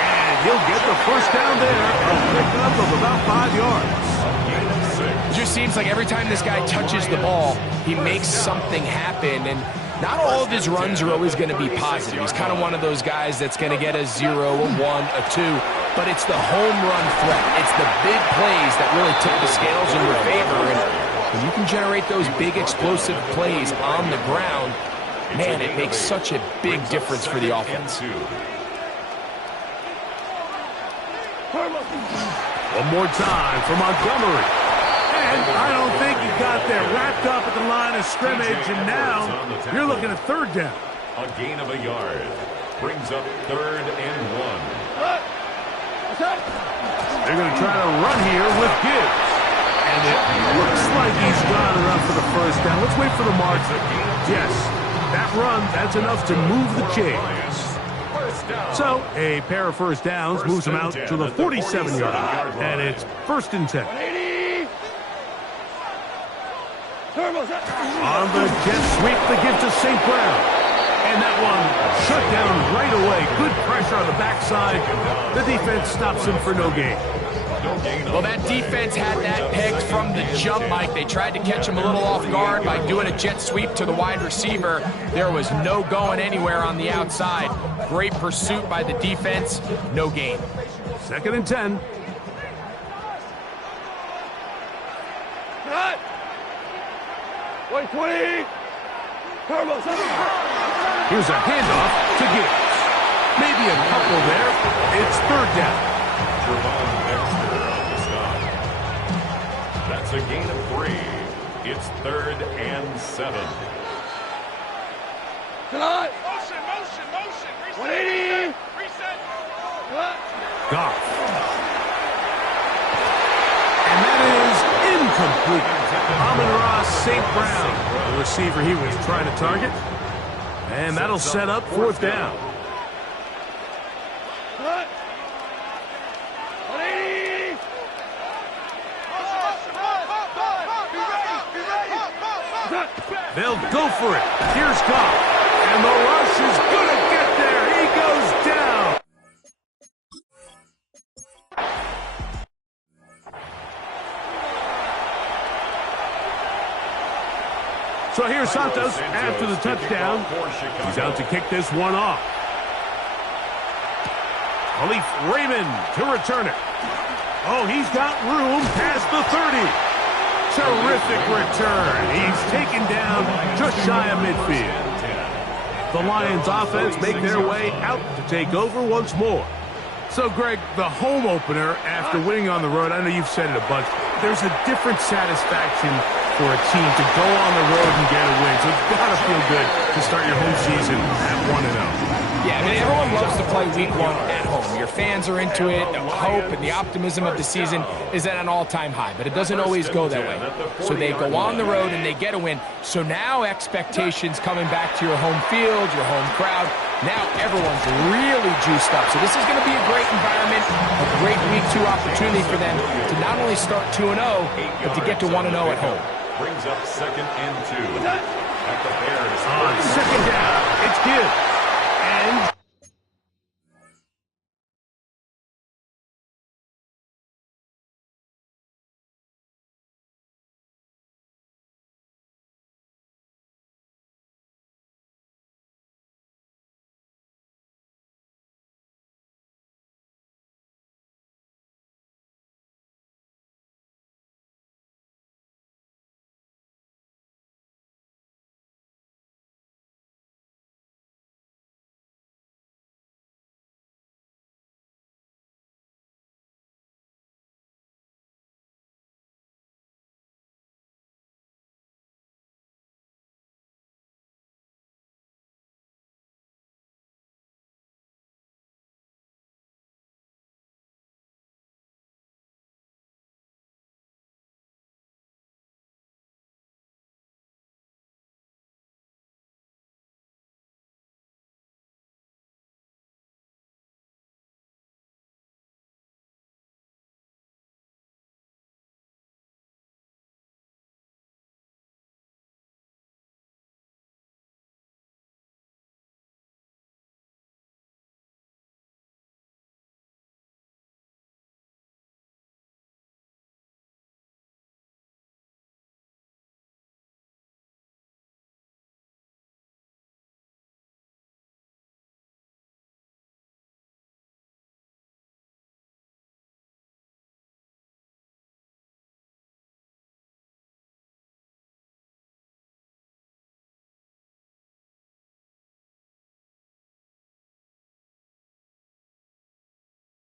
And he'll get the first down there. A pickup of about 5 yards. It just seems like every time this guy touches the ball, he makes something happen. And not all of his runs are always going to be positive. He's kind of one of those guys that's going to get a 0, a 1, a 2. But it's the home run threat. It's the big plays that really tip the scales in your favor. And when you can generate those big explosive plays on the ground, man, it makes such a big difference for the offense. One more time for Montgomery. And I don't think he got there. Wrapped up at the line of scrimmage, and now you're looking at 3rd down. A gain of a yard. Brings up 3rd and 1. They're going to try to run here with Gibbs. And it looks like he's got enough for the first down. Let's wait for the mark. Yes, that run, that's enough to move the chains. So a pair of first downs moves them out to the 47-yard line. And it's 1st and 10. On the jet sweep, the give to St. Brown. And that one shut down right away. Good pressure on the backside. The defense stops him for no gain. Well, that defense had that pegged from the jump, Mike. They tried to catch him a little off guard by doing a jet sweep to the wide receiver. There was no going anywhere on the outside. Great pursuit by the defense. No gain. 2nd and 10. Cut. 120. Here's a handoff to Gibbs. Maybe a couple there. It's 3rd down. Jervon Dexter on the stop. That's a gain of 3. It's 3rd and 7. Tonight. 180. Goff. And that is incomplete. Amon-Ra St. Brown, the receiver he was trying to target. And that'll set up fourth down. They'll go for it. Here's Goff. And the rush is going to get there. He goes down. So here's Santos after the touchdown. He's out to kick this one off. Khalif Raymond to return it. Oh, he's got room past the 30. Terrific return. He's taken down just shy of midfield. The Lions offense make their way out to take over once more. So, Greg, the home opener after winning on the road, I know you've said it a bunch, there's a different satisfaction for a team to go on the road and get a win. So it's got to feel good to start your home season at 1-0. Yeah, I mean, everyone loves to play week one at home. Your fans are into it. The hope and the optimism of the season is at an all-time high, but it doesn't always go that way. So they go on the road and they get a win. So now expectations coming back to your home field, your home crowd. Now everyone's really juiced up. So this is going to be a great environment, a great week two opportunity for them to not only start 2-0, but to get to 1-0 at home. Brings up 2nd and 2. At the Bears. On second down, it's Gibbs. And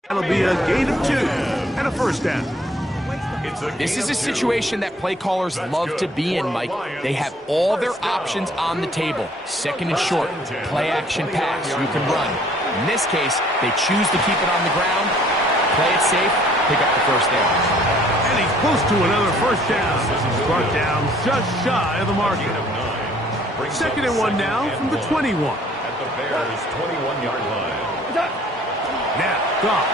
that'll be a gain of 2 and a first down. This is a situation that play callers love to be in, Mike. They have all their options on the table. Second and short, play action pass, you can run. In this case, they choose to keep it on the ground, play it safe, pick up the first down. And he's close to another first down. Brought down just shy of the marker. 2nd and 1 now from the 21. At the Bears' 21-yard line. Now, Goff.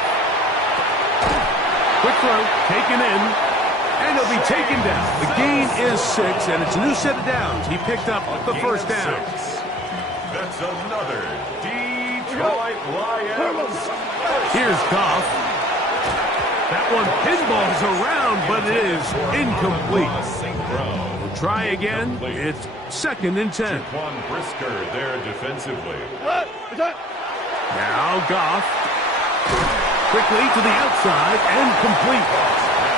Quick throw, taken in, and he'll be taken down. The gain is 6, and it's a new set of downs. He picked up the first down. That's another Detroit Lions. Here's Goff. That one pinballs around, but it is incomplete. We'll try again. It's 2nd and 10. Jaquan Brisker there defensively. Now Goff. Quickly to the outside and complete.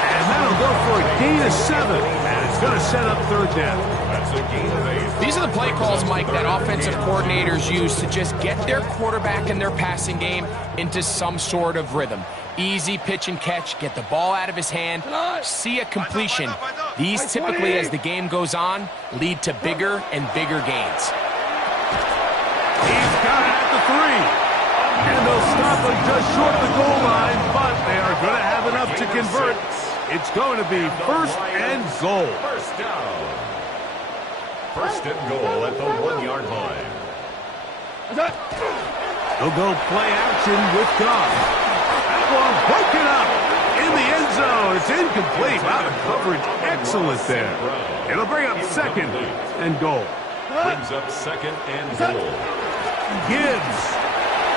And that'll go for a gain of 7. And it's going to set up third down. That's a gain of 8. These are the play calls, Mike, that offensive coordinators use to just get their quarterback and their passing game into some sort of rhythm. Easy pitch and catch, get the ball out of his hand, see a completion. These typically, as the game goes on, lead to bigger and bigger gains. He's got it at the 3. just short the goal line, but they are going to have enough to convert. It's going to be first and goal. First down. First and goal at the 1-yard line. They'll go play action with Goff. That one broken up in the end zone. It's incomplete. Wow, the coverage excellent there. It'll bring up second and goal. Brings up second and goal. Gibbs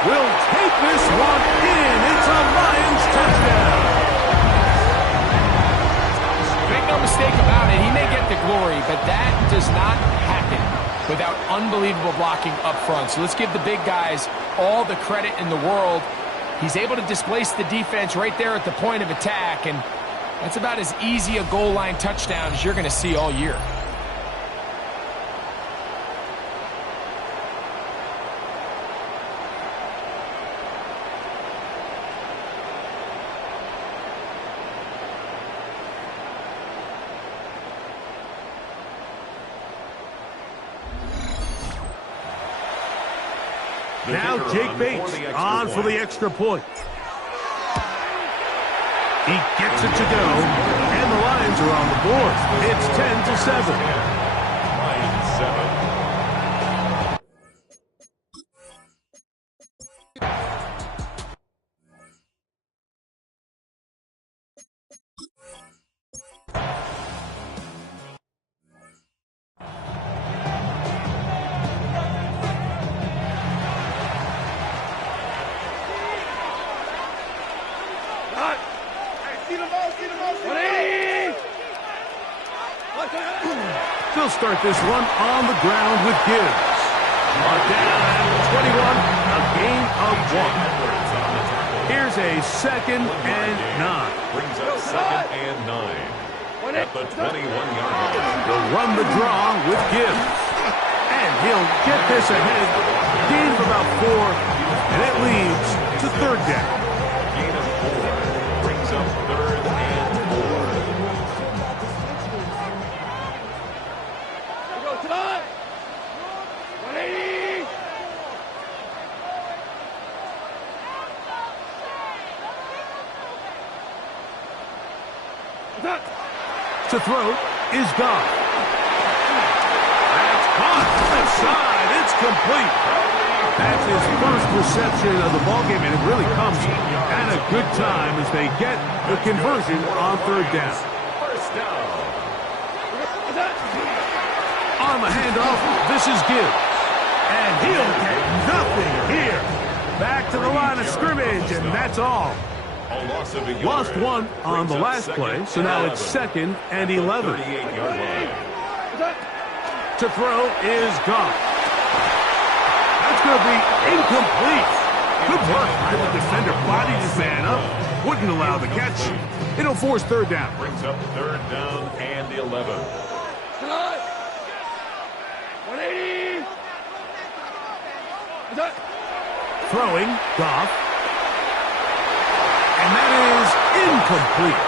will take this one in. It's a Lions touchdown. Make no mistake about it, he may get the glory, but that does not happen without unbelievable blocking up front. So let's give the big guys all the credit in the world. He's able to displace the defense right there at the point of attack, and that's about as easy a goal line touchdown as you're going to see all year. Now Jake Bates on for the extra point. He gets it to go, and the Lions are on the board. It's 10-7. Lions 7. They'll start this one on the ground with Gibbs. Down at 21, a gain of 1. Here's a second and 9. Brings up second and 9. At the 21-yard line. They'll run the draw with Gibbs. And he'll get this ahead. Gain of about 4, and it leads to third down. Gain of 4. Brings up third and 4. To throw is Goff. That's caught left side. It's complete. That's his first reception of the ballgame, and it really comes at a good time as they get the conversion on third down. First down. On the handoff, this is Gibbs. And he'll get nothing here. Back to the line of scrimmage, and that's all. Lost one on the last play, so now it's second and 11. 38-yard line. To throw is Goff. That's going to be incomplete. Good work by the defender. Bodied his man up. Wouldn't allow the catch. It'll force third down. Brings up third down and 11. 180. Throwing, Goff. And that is incomplete.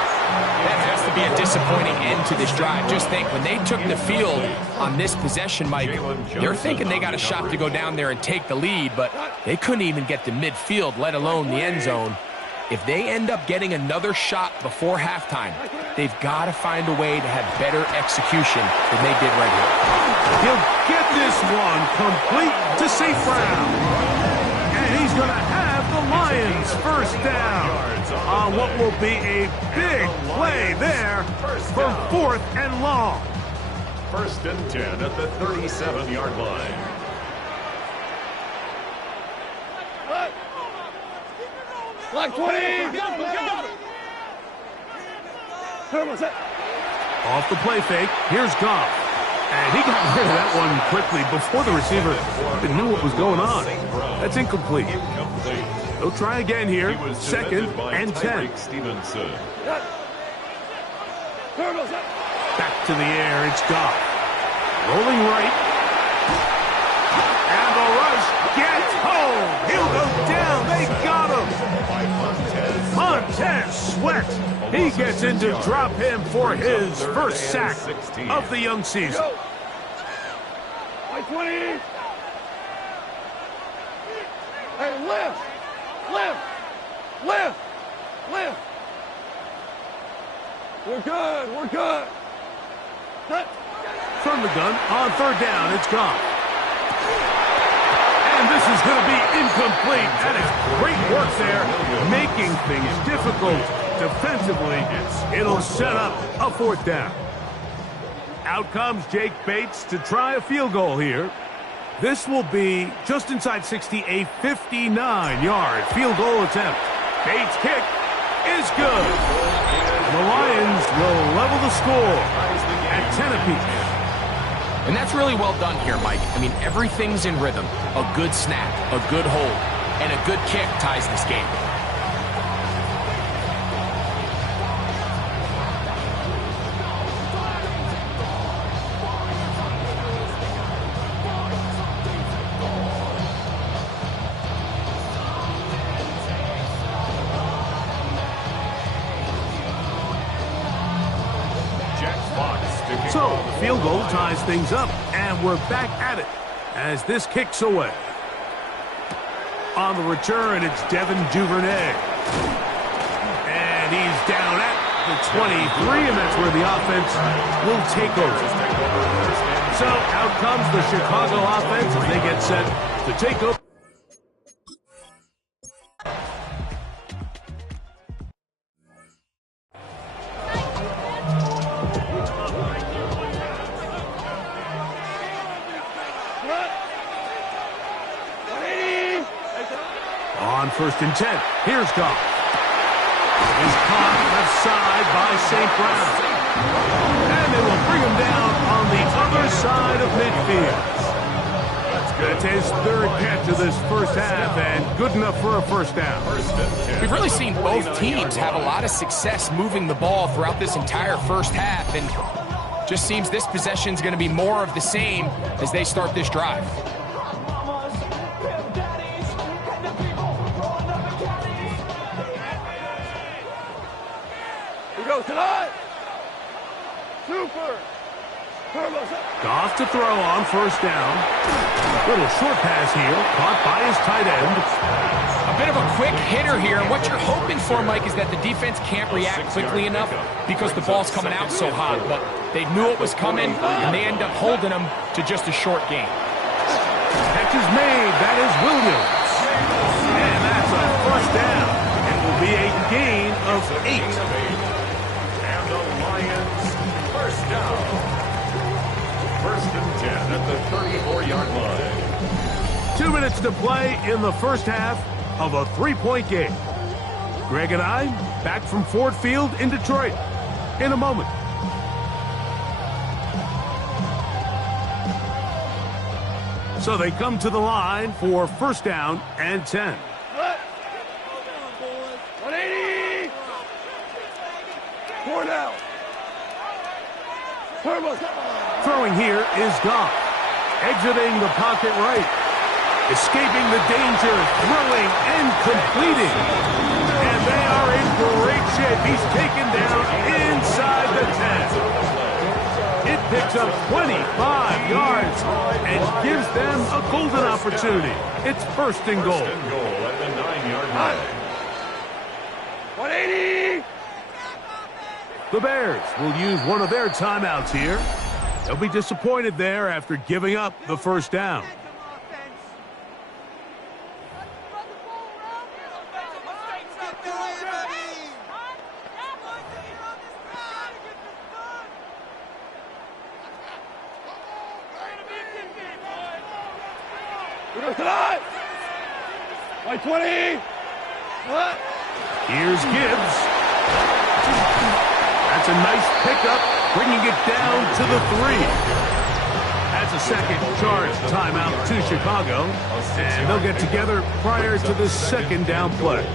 That has to be a disappointing end to this drive. Just think, when they took the field on this possession, Mike, they're thinking they got a shot to go down there and take the lead, but they couldn't even get to midfield, let alone the end zone. If they end up getting another shot before halftime, they've got to find a way to have better execution than they did right here. He'll get this one complete to St. Brown. And he's going to have the Lions first down on what will be a big play there for fourth and long. First and 10 at the 37-yard line. Black 20. Off the play fake, here's Goff. And he got rid of that one quickly before the receiver even knew what was going on. That's incomplete. They'll try again here, second and 10. Stevenson. Back to the air, it's Goff. Rolling right. And the rush gets home. He'll go down. They got him. Montez Sweat. He gets in to drop him for his first sack of the young season. White 20. Hey, lift. Lift. Left. Left. We're good. We're good. Cut. From the gun, on third down, it's gone. And this is going to be incomplete. That is great work there, making things difficult defensively. It'll set up a fourth down. Out comes Jake Bates to try a field goal here. This will be just inside 60, a 59-yard field goal attempt. Bates' kick is good. The Lions will level the score at 10 apiece. And that's really well done here, Mike. I mean, everything's in rhythm. A good snap, a good hold, and a good kick ties this game. So, the field goal ties things up, and we're back at it as this kicks away. On the return, it's Devin Duvernay. And he's down at the 23, and that's where the offense will take over. So, out comes the Chicago offense as they get set to take over. On 1st and 10, here's Goff. He's caught left side by St. Brown. And they will bring him down on the other side of midfield. That's his third catch of this first half, and good enough for a first down. We've really seen both teams have a lot of success moving the ball throughout this entire first half, and just seems this possession is going to be more of the same as they start this drive. Tonight. Super. Goff to throw on first down. Little short pass here, caught by his tight end. A bit of a quick hitter here, and what you're hoping for, Mike, is that the defense can't react quickly enough because the ball's coming out so hot. But they knew it was coming, and they end up holding them to just a short gain. Catch is made. That is Williams. And that's a first down. It will be a gain of 8. First down. 1st and 10 at the 34-yard line. 2 minutes to play in the first half of a 3-point game. Greg and I back from Ford Field in Detroit in a moment. So they come to the line for first down and 10. 180. 4 down. Throwing here is Goff. Exiting the pocket right. Escaping the danger, throwing and completing. And they are in great shape. He's taken down inside the 10. It picks up 25 yards and gives them a golden opportunity. It's 1st and goal. At the 9-yard line. 180. The Bears will use one of their timeouts here. They'll be disappointed there after giving up the first down. Tonight. 20. Here's Gibbs. That's a nice pickup, bringing it down to the 3. That's a second charge timeout to Chicago, and they'll get together prior to the second down play.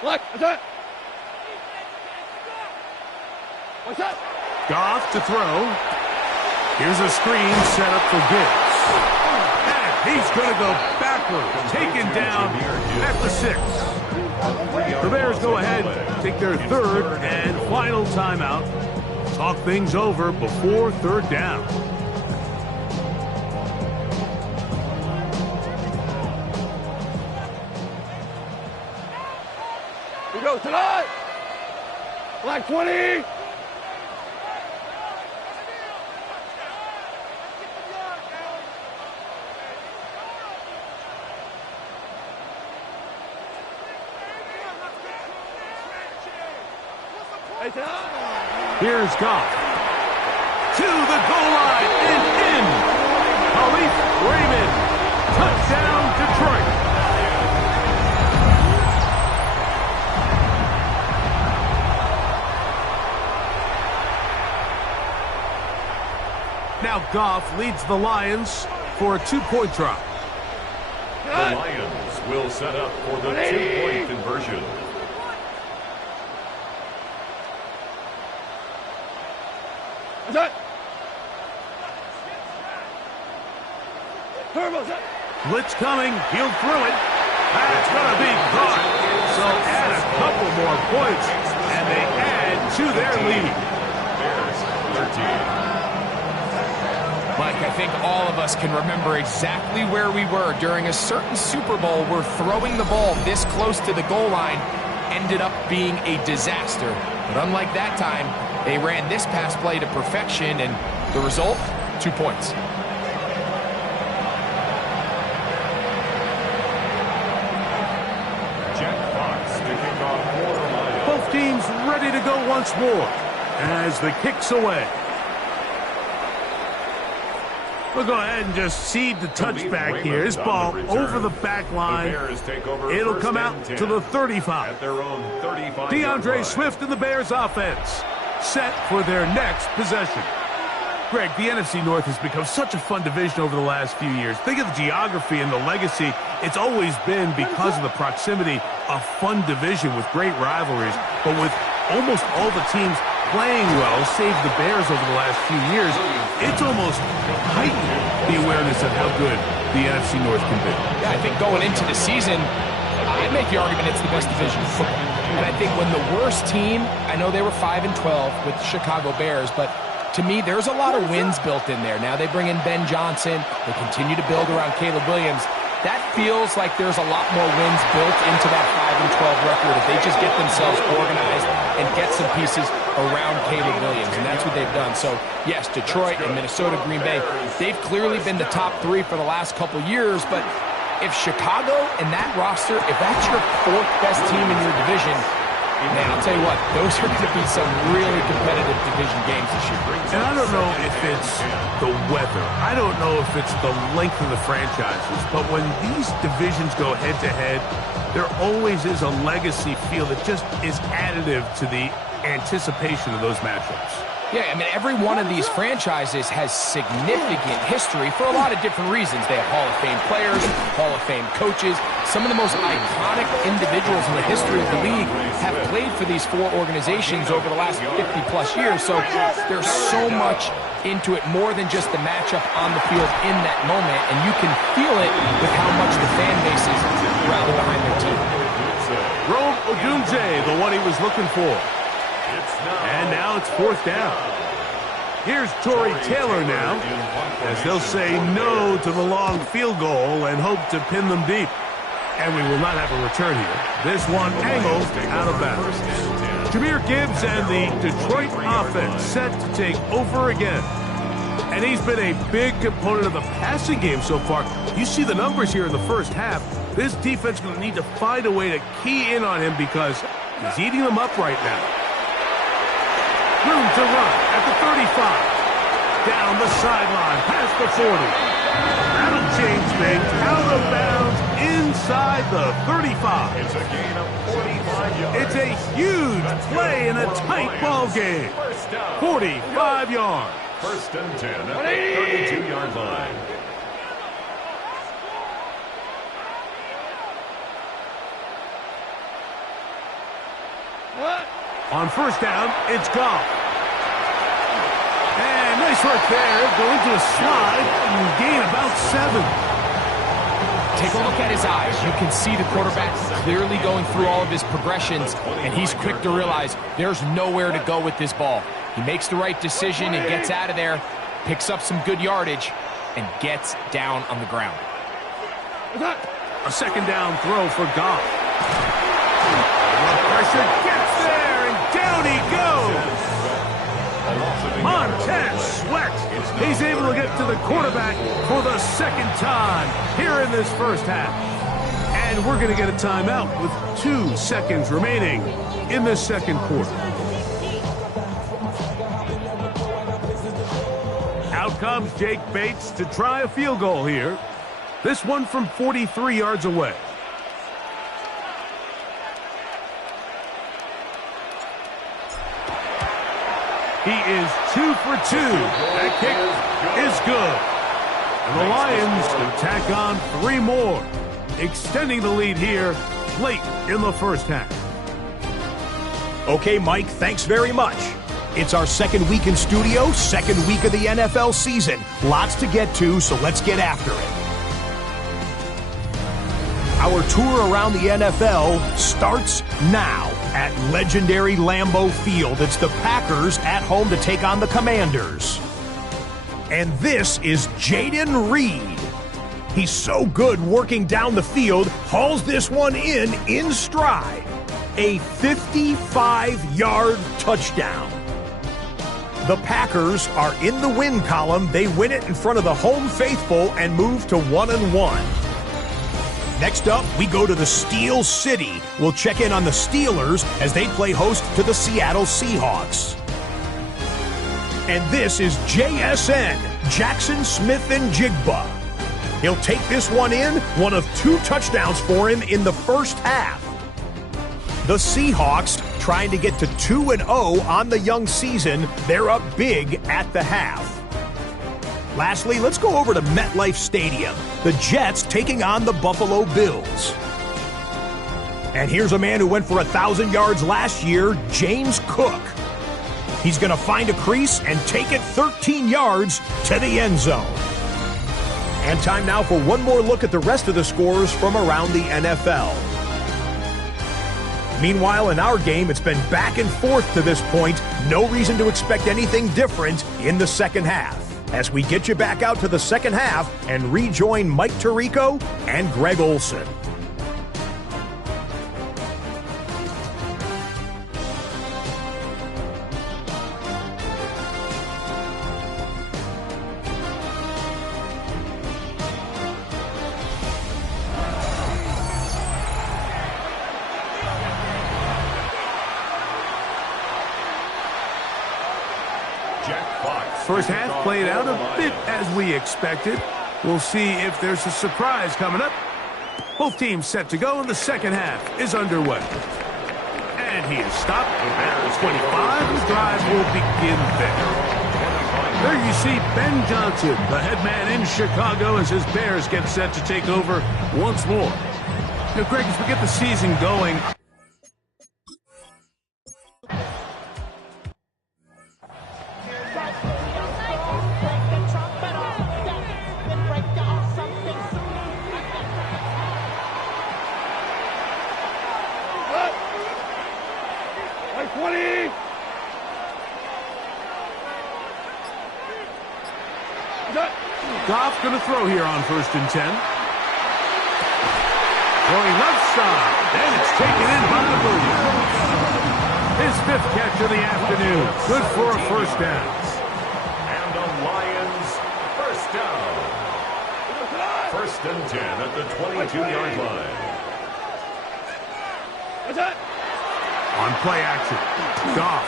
What? What's that? What's that? Goff to throw. Here's a screen set up for Gibbs. And he's going to go backwards, taken down at the 6. The Bears go ahead, take their third and final timeout. Talk things over before third down. We go tonight. Black 20. Here's Goff. To the goal line and in. Khalif Raymond. Touchdown, Detroit. Now Goff leads the Lions for a 2-point drop. The Lions will set up for the 2-point conversion. Blitz coming. He'll throw it. That's going to be caught. So add a couple more points, and they add to their lead. Bears 13. Mike, I think all of us can remember exactly where we were during a certain Super Bowl where throwing the ball this close to the goal line ended up being a disaster. But unlike that time, they ran this pass play to perfection, and the result, 2 points. Jack Fox to kick off for the Lions. Both teams ready to go once more as the kick's away. We'll go ahead and just seed the touchback here. This ball over the back line. It'll come out to the 35. At their own 35. DeAndre Swift and the Bears offense set for their next possession. Greg, the NFC North has become such a fun division over the last few years. Think of the geography and the legacy. It's always been, because of the proximity, a fun division with great rivalries. But with almost all the teams playing well, save the Bears over the last few years, it's almost heightened the awareness of how good the NFC North can be. Yeah, I think going into the season, I make the argument it's the best division of football. And I think when the worst team, I know they were 5-12 with the Chicago Bears, but to me, there's a lot of wins built in there. Now they bring in Ben Johnson. They continue to build around Caleb Williams. That feels like there's a lot more wins built into that 5-12 record if they just get themselves organized and get some pieces around Caleb Williams, and that's what they've done. So, yes, Detroit and Minnesota, Green Bay, they've clearly been the top 3 for the last couple years, but if Chicago and that roster, if that's your 4th best team in your division, man, I'll tell you what, those are going to be some really competitive division games this year. And I don't know if it's the weather. I don't know if it's the length of the franchises. But when these divisions go head-to-head, there always is a legacy feel that just is additive to the anticipation of those matchups. Yeah, I mean, every one of these franchises has significant history for a lot of different reasons. They have Hall of Fame players, Hall of Fame coaches. Some of the most iconic individuals in the history of the league have played for these 4 organizations over the last 50-plus years. So there's so much into it, more than just the matchup on the field in that moment. And you can feel it with how much the fan bases rally behind their team. Rome Odunze, the one he was looking for. And now it's 4th down. Here's Tory Taylor now, as they'll say no to the long field goal and hope to pin them deep. And we will not have a return here. This one angled out of bounds. Jahmyr Gibbs and the Detroit offense set to take over again. And he's been a big component of the passing game so far. You see the numbers here in the first half. This defense is going to need to find a way to key in on him because he's eating them up right now. Room to run at the 35. Down the sideline, past the 40. That'll change things. Out of bounds inside the 35. It's a gain of 45 yards. It's a huge play in a tight ball game. 45 yards. 1st and 10 at the 32-yard line. On 1st down, it's Goff. And nice short there. Go into a slide and gain about 7. Take a look at his eyes. You can see the quarterback clearly going through all of his progressions, and he's quick to realize there's nowhere to go with this ball. He makes the right decision and gets out of there, picks up some good yardage, and gets down on the ground. A second down throw for Goff. Pressure gets there, and down he goes. Montez Sweat. He's able to get to the quarterback for the second time here in this first half. And we're going to get a timeout with 2 seconds remaining in this second quarter. Out comes Jake Bates to try a field goal here. This one from 43 yards away. He is 2 for 2. That kick is good. And the Lions can tack on 3 more, extending the lead here late in the first half. Okay, Mike, thanks very much. It's our second week in studio, second week of the NFL season. Lots to get to, so let's get after it. Our tour around the NFL starts now at legendary Lambeau Field. It's the Packers at home to take on the Commanders. And this is Jayden Reed. He's so good working down the field, hauls this one in stride. A 55-yard touchdown. The Packers are in the win column. They win it in front of the home faithful and move to 1-1. Next up, we go to the Steel City. We'll check in on the Steelers as they play host to the Seattle Seahawks. And this is JSN, Jackson Smith and Jigba. He'll take this one in, one of 2 touchdowns for him in the first half. The Seahawks trying to get to 2-0 on the young season. They're up big at the half. Lastly, let's go over to MetLife Stadium. The Jets taking on the Buffalo Bills. And here's a man who went for 1,000 yards last year, James Cook. He's going to find a crease and take it 13 yards to the end zone. And time now for one more look at the rest of the scores from around the NFL. Meanwhile, in our game, it's been back and forth to this point. No reason to expect anything different in the second half. As we get you back out to the second half and rejoin Mike Tirico and Greg Olson. First half played out a bit as we expected. We'll see if there's a surprise coming up. Both teams set to go, and the second half is underway. And he is stopped at 25. The drive will begin there. There you see Ben Johnson, the head man in Chicago, as his Bears get set to take over once more. Now, Greg, as we get the season going, Goff going to throw here on 1st and 10. Going left side, and it's taken in by the Williams. His 5th catch of the afternoon. Good for a first down. And the Lions first down. 1st and 10 at the 22-yard line. On play action, Goff.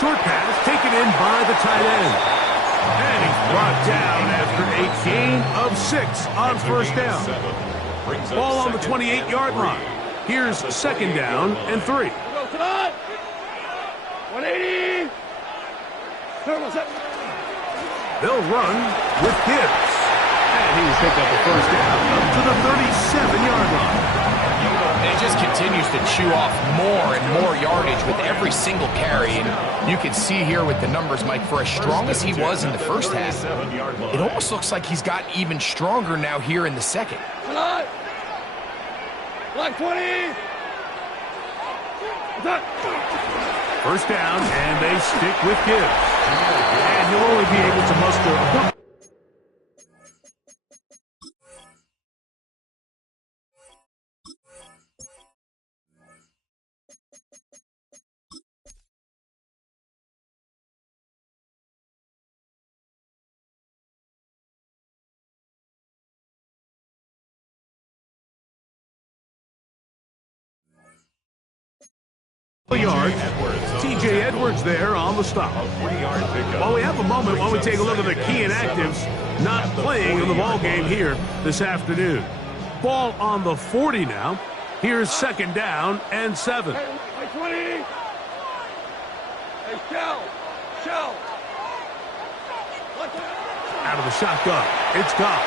Short pass taken in by the tight end. And he's brought down after a gain of 6 on 1st down. Ball on the 28-yard line. Here's 2nd down and 3. 180. They'll run with Gibbs. And he's picked up the first down up to the 37-yard line. just continues to chew off more and more yardage with every single carry. And you can see here with the numbers, Mike, for as strong as he was in the first half, it almost looks like he's got even stronger now here in the second. Like 20. First down, and they stick with Gibbs. And he'll only be able to muster. Yard. TJ Edwards there on the stop. While we have a moment, while we take a look at the key inactives not playing in the ball game here this afternoon. Ball on the 40 now. Here's second down and 7. Hey, 20. Hey, Shell. Out of the shotgun. It's Goff.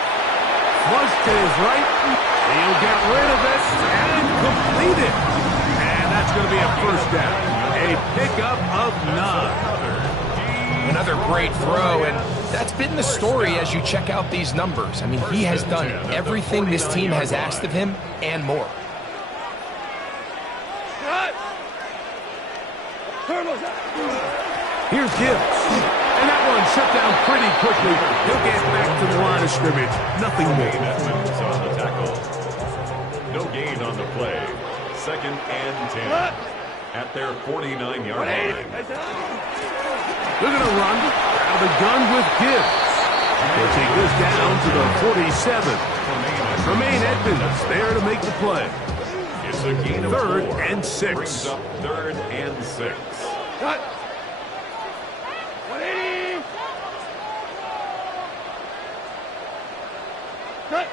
Flush to his right. He'll get rid of it and complete it. And that's going to be a first down. A pickup of 9. Another great throw, and that's been the story as you check out these numbers. I mean, he has done everything this team has asked of him and more. Here's Gibbs. And that one shut down pretty quickly. He'll get back to the line of scrimmage. Nothing more. On the tackle. No gain on the play. Second and 10 at their 49-yard line. They're going to run out of the gun with Gibbs. They'll take this down to the 47. Tremaine Edmonds there to make the play. It's a gain of 3rd 4. and 6. Brings up 3rd and 6. Cut. 180. Cut.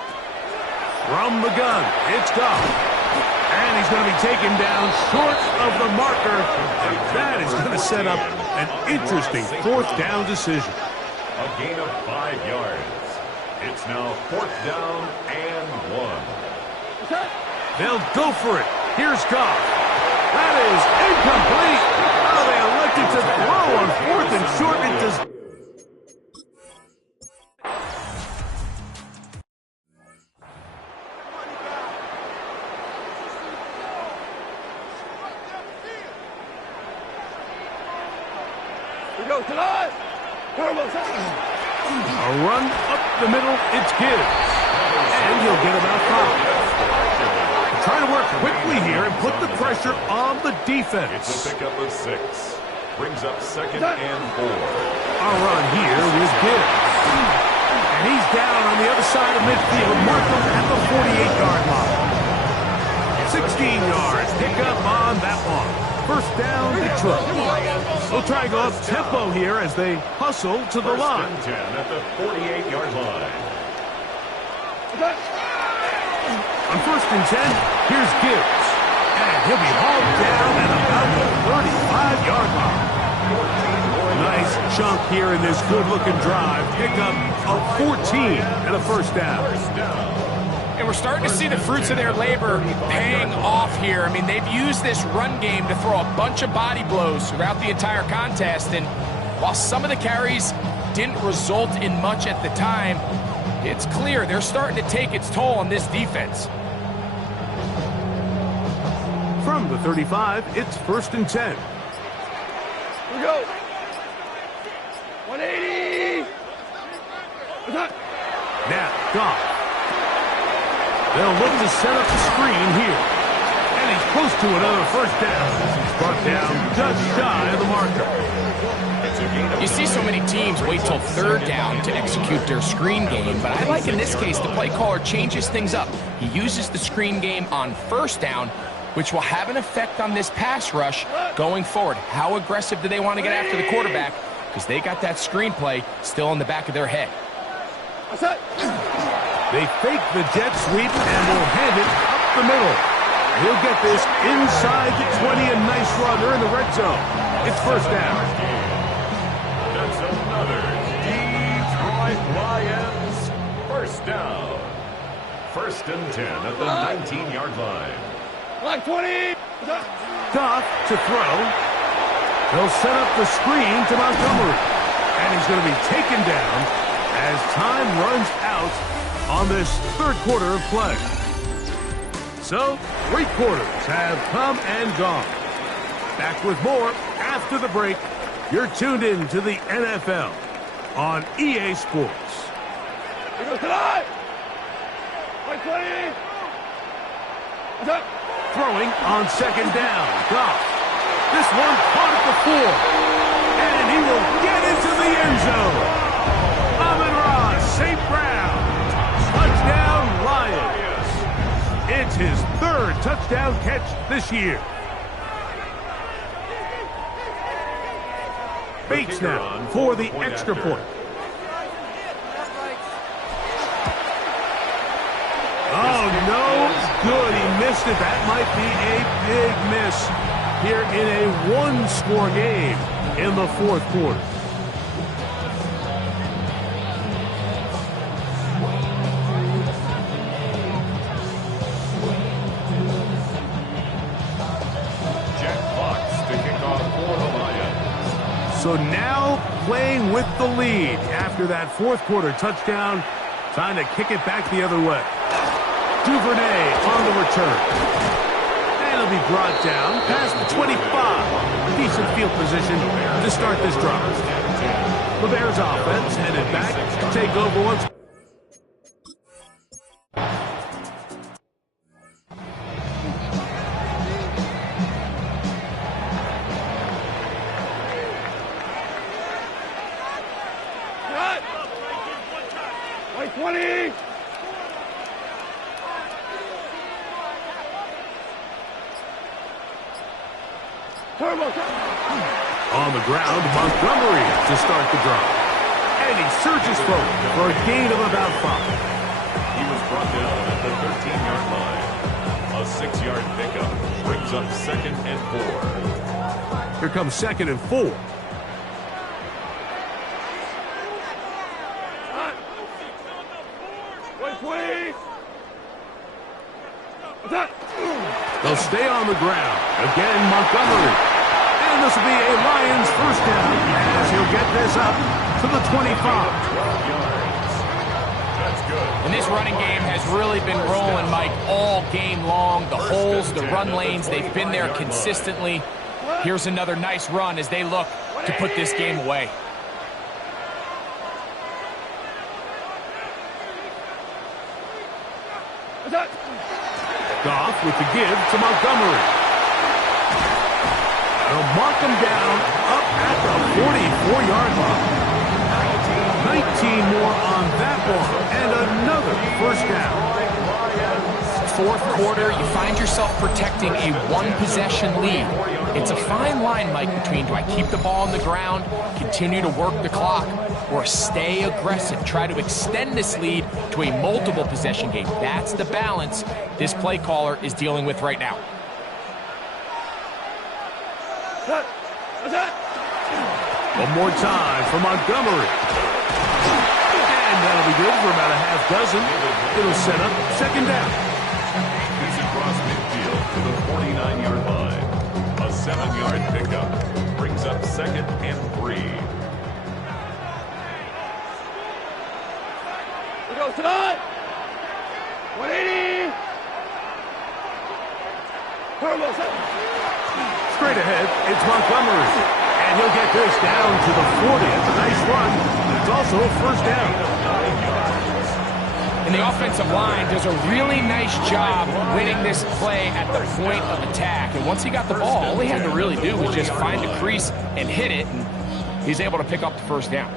From the gun, it's Goff. And he's going to be taken down short of the marker. And that is going to set up an interesting 4th down decision. A gain of 5 yards. It's now 4th down and 1. They'll go for it. Here's Goff. That is incomplete. Oh, they elected to throw on 4th and short. It does. A run up the middle, it's Gibbs. And he'll get about 5. Trying to work quickly here and put the pressure on the defense. It's a pickup of 6. Brings up 2nd and 4. A run here with Gibbs. And he's down on the other side of midfield. Mark him at the 48-yard line. 16 yards. Pick up on that one. First down, Detroit. They'll try to go up tempo here as they hustle to the line. First and 10 at the 48-yard line. On 1st and 10, here's Gibbs. And he'll be hauled down at about the 35-yard line. Nice chunk here in this good-looking drive. Pickup of 14 and a first down. And we're starting to see the fruits of their labor paying off here. I mean, they've used this run game to throw a bunch of body blows throughout the entire contest. And while some of the carries didn't result in much at the time, it's clear they're starting to take its toll on this defense. From the 35, it's 1st and 10. Here we go. 180. Now, Goff. They'll look to set up the screen here. And he's close to another first down. He's brought down just shy of the marker. You see so many teams wait till 3rd down to execute their screen game, but I like in this case the play caller changes things up. He uses the screen game on 1st down, which will have an effect on this pass rush going forward. How aggressive do they want to get after the quarterback? Because they got that screen play still in the back of their head. They fake the jet sweep and will hand it up the middle. He'll get this inside the 20, a nice run. They're in the red zone. It's first down. That's another Detroit Lions first down. 1st and 10 at the 19-yard line. Like 20. Goff to throw. He'll set up the screen to Montgomery. And he's going to be taken down as time runs out on this third quarter of play. So, 3 quarters have come and gone. Back with more after the break. You're tuned in to the NFL on EA Sports. Here goes tonight. Like 20. Throwing on second down. Goff. This one caught at the 4. And he will get into the end zone. Amon-Ra St. Brown. Touchdown Lions. It's his 3rd touchdown catch this year. Bates now for the extra point. Oh, no good. He missed it. That might be a big miss here in a 1-score game in the 4th quarter. Jack Fox to kick off for the Lions. So now playing with the lead after that 4th quarter touchdown. Time to kick it back the other way. Duvernay on the return. And he'll be brought down past the 25. Decent field position to start this drive. The Bears offense headed back to take over once. Like 20. On the ground, Montgomery to start the drive. And he surges forward for a gain of about 5. He was brought down at the 13-yard line. A 6-yard pickup brings up 2nd and 4. Here comes 2nd and 4. They'll stay on the ground. Again, Montgomery. And this will be a Lions first down as he'll get this up to the 25. 12 yards. That's good. And this running game has really been rolling, Mike, all game long. The holes, the run lanes, they've been there consistently. Here's another nice run as they look to put this game away. Goff with the give to Montgomery. They'll mark him down up at the 44-yard line. 19 more on that one, and another first down. 4th quarter, you find yourself protecting a 1-possession lead. It's a fine line, Mike, between do I keep the ball on the ground, continue to work the clock, or stay aggressive, try to extend this lead to a multiple possession game. That's the balance this play caller is dealing with right now. One more time for Montgomery. And that'll be good for about a half dozen. It'll set up 2nd down. He's across midfield to the 49-yard line. A 7-yard pickup brings up 2nd and 3. Here goes tonight. 180. Straight ahead, it's Montgomery. And he'll get this down to the 40. It's a nice run. It's also a first down. And the offensive line does a really nice job winning this play at the point of attack. And once he got the ball, all he had to really do was just find a crease and hit it. And he's able to pick up the first down.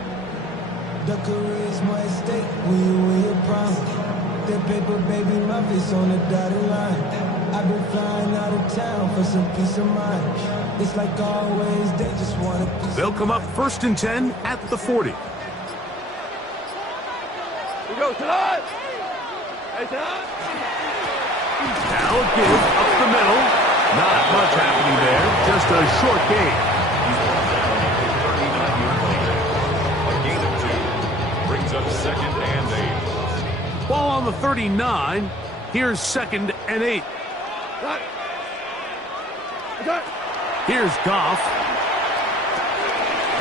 The career is more at stake when you win your prime. The paper, baby, my face on the dotted line. I've been flying out of town for some peace of mind. It's like always, they just want a piece. They'll come up 1st and 10 at the 40. Here goes tonight. Hey, tonight. Now a give up the middle. Not much happening there. Just a short gain. He's brought down at the 39-yard line. A gain of 2 brings up 2nd and 8. Ball on the 39. Here's 2nd and 8. Here's Goff.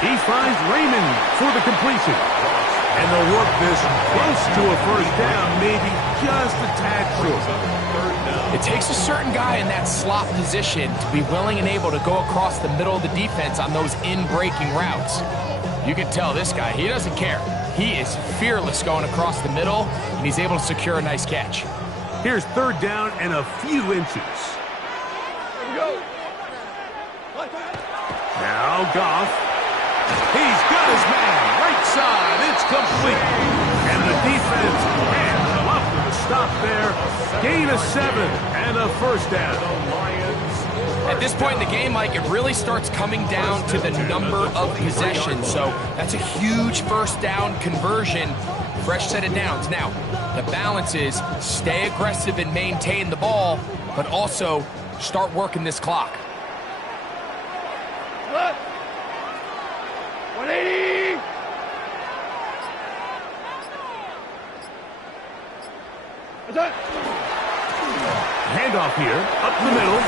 He finds Raymond for the completion. And they'll work this close to a first down, maybe just a tad short. It takes a certain guy in that slot position to be willing and able to go across the middle of the defense on those in-breaking routes. You can tell this guy, he doesn't care. He is fearless going across the middle, and he's able to secure a nice catch. Here's third down and a few inches. Now Goff. He's got his man. Right side. It's complete. And the defense can't come up with a stop there. Gain of 7 and a first down. At this point in the game, Mike, it really starts coming down to the number of possessions. So that's a huge first down conversion. Fresh set of downs. Now, the balance is stay aggressive and maintain the ball, but also start working this clock. 180! Handoff here, up the middle.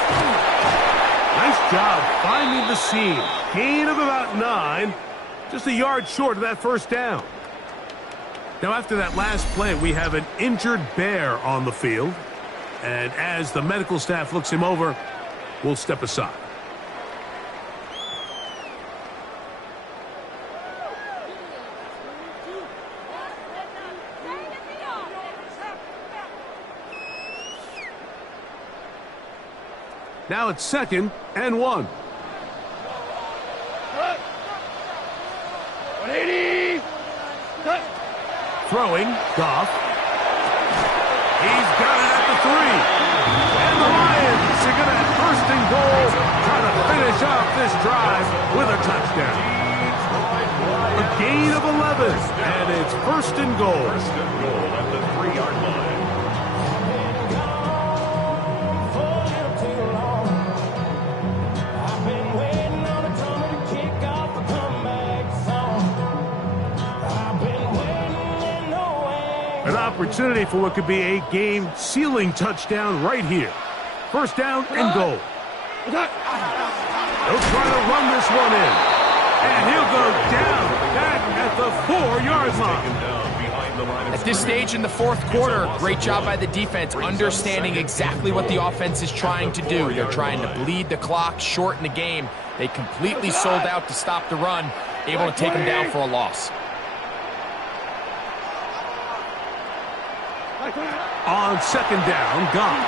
Nice job finding the seam. Gain of about 9. Just a yard short of that first down. Now after that last play, we have an injured Bear on the field. And as the medical staff looks him over, we'll step aside. Now it's 2nd and 1. 180! Throwing, Goff. He's got it at the 3. And the Lions are going to have first and goal, trying to finish off this drive with a touchdown. A gain of 11, and it's first and goal. First and goal at the 3-yard line. An opportunity for what could be a game-sealing touchdown right here. First down and goal. They'll try to run this one in. And he'll go down back at the 4-yard line. At this stage in the fourth quarter, great job by the defense, understanding exactly what the offense is trying to do. They're trying to bleed the clock, shorten the game. They completely sold out to stop the run, able to take them down for a loss. On second down, Goff.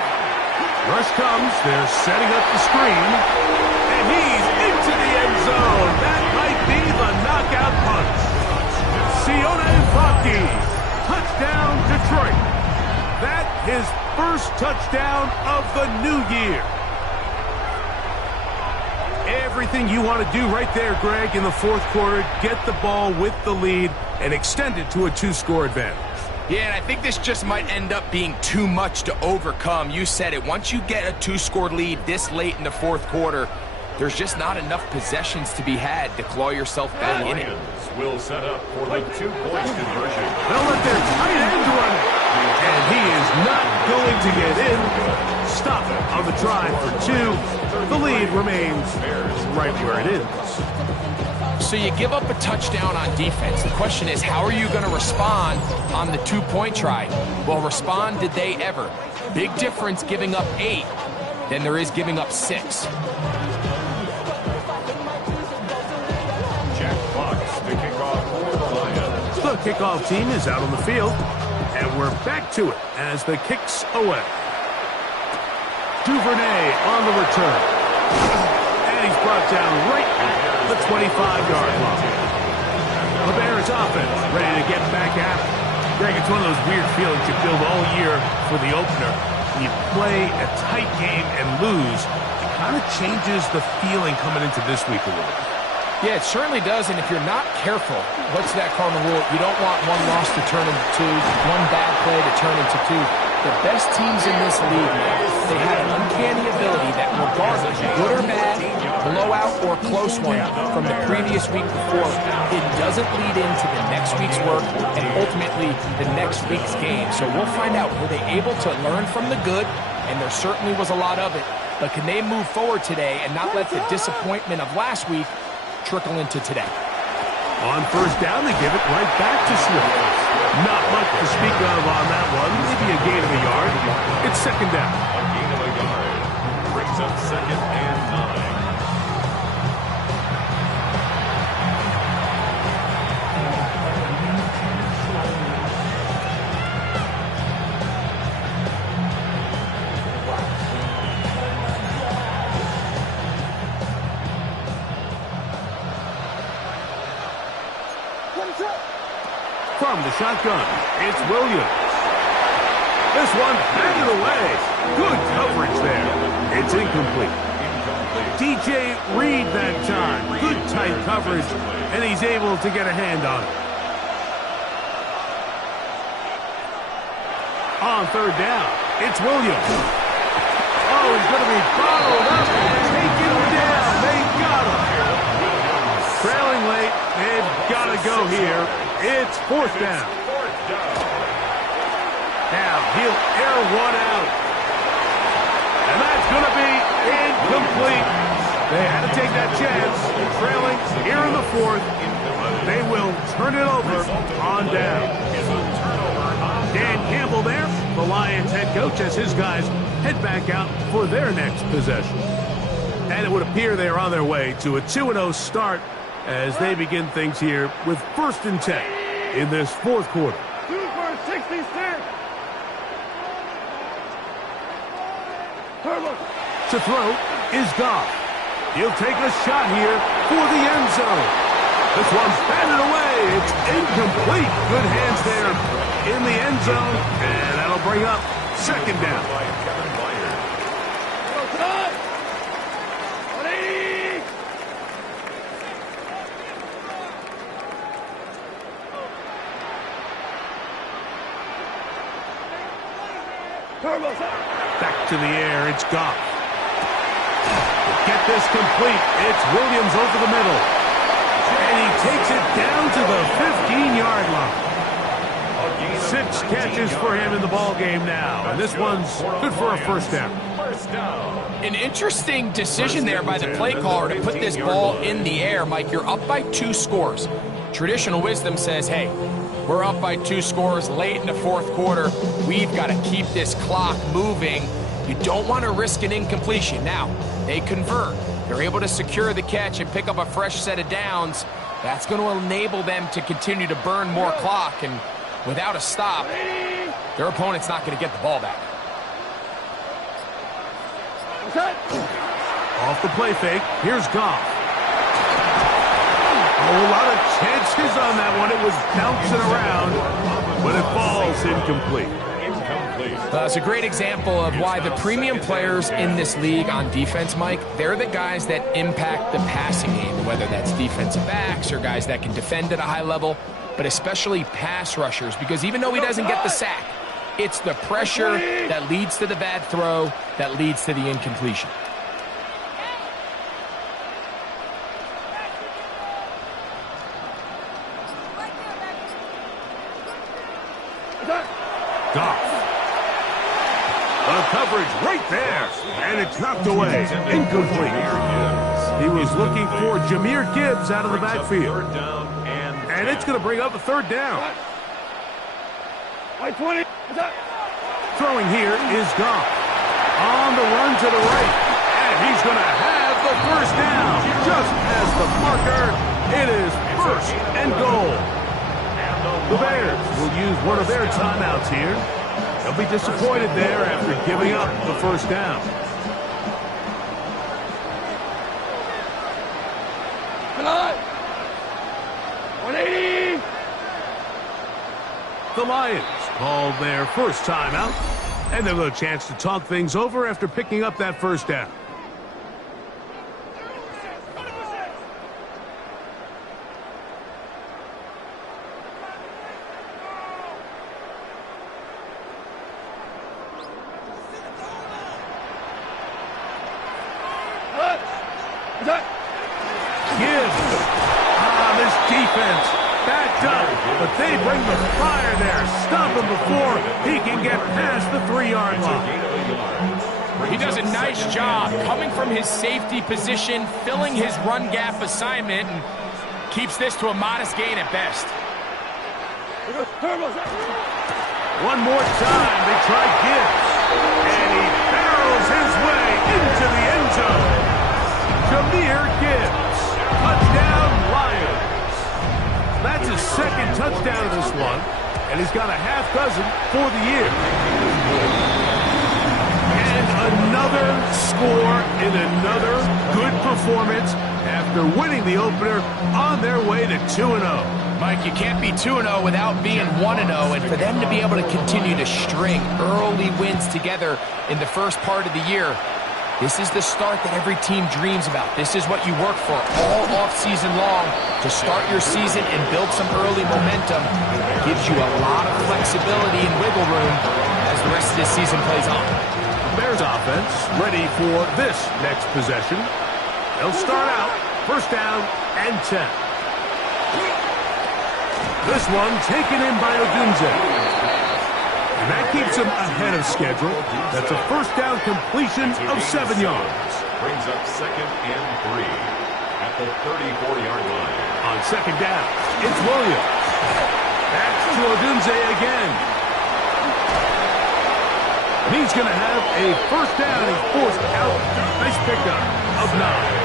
Rush comes. They're setting up the screen. And he's into the end zone. That might be the knockout punch. Sione Faki. Touchdown, Detroit. That his first touchdown of the new year. Everything you want to do right there, Greg, in the fourth quarter. Get the ball with the lead and extend it to a 2-score advantage. Yeah, and I think this just might end up being too much to overcome. You said it. Once you get a 2-score lead this late in the fourth quarter, there's just not enough possessions to be had to claw yourself back in it. Will set up for the 2-point conversion. They'll let their tight end run it. And he is not going to get in. Stop it on the try for 2. The lead remains right where it is. So you give up a touchdown on defense. The question is, how are you going to respond on the 2-point try? Well, respond did they ever? Big difference giving up 8 than there is giving up 6. Jack Fox to kick off for the Lions. The kickoff team is out on the field, and we're back to it as the kick's away. Duvernay on the return. And he's brought down right at the 25-yard line. The Bears offense ready to get back at it. Greg, it's one of those weird feelings you build all year for the opener. When you play a tight game and lose, it kind of changes the feeling coming into this week a little. Yeah, it certainly does, and if you're not careful, what's that cardinal rule? You don't want one loss to turn into 2, one bad play to turn into 2. The best teams in this league, they have an uncanny ability that regardless, good or bad, blowout or close one from the previous week before, it doesn't lead into the next week's work and ultimately the next week's game. So we'll find out, were they able to learn from the good? And there certainly was a lot of it But can they move forward today and not let the disappointment of last week trickle into today? On first down, they give it right back to Swift. Not much to speak of on that one. Maybe a gain of a yard. It's second down. A gain of a yard. Brings up 2nd and 9. From the shotgun, it's Williams. This one handed away. Good coverage there. It's incomplete. DJ Reed that time. Good tight coverage, and he's able to get a hand on it. On third down, it's Williams. Oh, he's going to be followed up and taken down. They got him. Trailing late, they've got to go here. It's fourth down. Now he'll air one out. And that's going to be incomplete. They had to take that chance. Trailing here in the fourth. They will turn it over on down. Dan Campbell there, the Lions head coach, as his guys head back out for their next possession. And it would appear they're on their way to a 2-0 start as they begin things here with 1st and 10 in this fourth quarter. 2 for 66. To throw is Goff. He'll take a shot here for the end zone. This one's batted away. It's incomplete. Good hands there in the end zone, and that'll bring up second down. Back to the air, it's Goff. To get this complete, it's Williams over the middle. And he takes it down to the 15-yard line. 6 catches for him in the ball game now. And this one's good for a first down. An interesting decision there by the play caller to put this ball in the air. Mike, you're up by 2 scores. Traditional wisdom says, hey, we're up by 2 scores late in the fourth quarter. We've got to keep this clock moving. You don't want to risk an incompletion. Now, they convert. They're able to secure the catch and pick up a fresh set of downs. That's going to enable them to continue to burn more clock. And without a stop, their opponent's not going to get the ball back. Off the play fake, here's Goff. A lot of chances on that one. It was bouncing around, but it falls incomplete. It's a great example of why the premium players in this league on defense, Mike, they're the guys that impact the passing game, whether that's defensive backs or guys that can defend at a high level, but especially pass rushers, because even though he doesn't get the sack, it's the pressure that leads to the bad throw that leads to the incompletion. Goff. The coverage right there, and it's knocked away. Incomplete. He was looking for Jahmyr Gibbs out of the backfield. And it's going to bring up a third down. Throwing here is Goff. On the run to the right. And he's going to have the first down. Just as the marker, it is 1st and goal. The Bears will use one of their timeouts here. They'll be disappointed there after giving up the first down. The Lions called their first timeout, and they'll have a chance to talk things over after picking up that first down. This defense backed up, but they bring the fire there. Stop him before he can get past the 3-yard line. He does a nice job coming from his safety position, filling his run gap assignment, and keeps this to a modest gain at best. One more time, they try Gibbs. And he barrels his way into the end zone. Jahmyr Gibbs. Touchdown, Lions. That's his second touchdown of this one. And he's got a half dozen for the year. And another score in another good performance after winning the opener on their way to 2-0. Mike, you can't be 2-0 without being 1-0, and for them to be able to continue to string early wins together in the first part of the year, this is the start that every team dreams about. This is what you work for all offseason long, to start your season and build some early momentum. It gives you a lot of flexibility and wiggle room as the rest of this season plays on. Bears offense ready for this next possession. They'll start out first down and 10. This one taken in by Odunze. And that keeps him ahead of schedule. That's a first down completion of 7 yards. Brings up 2nd and 3 at the 34-yard line. On second down, it's Williams. Back to Odunze again. And he's going to have a first down. He's forced out. Nice pickup of 9.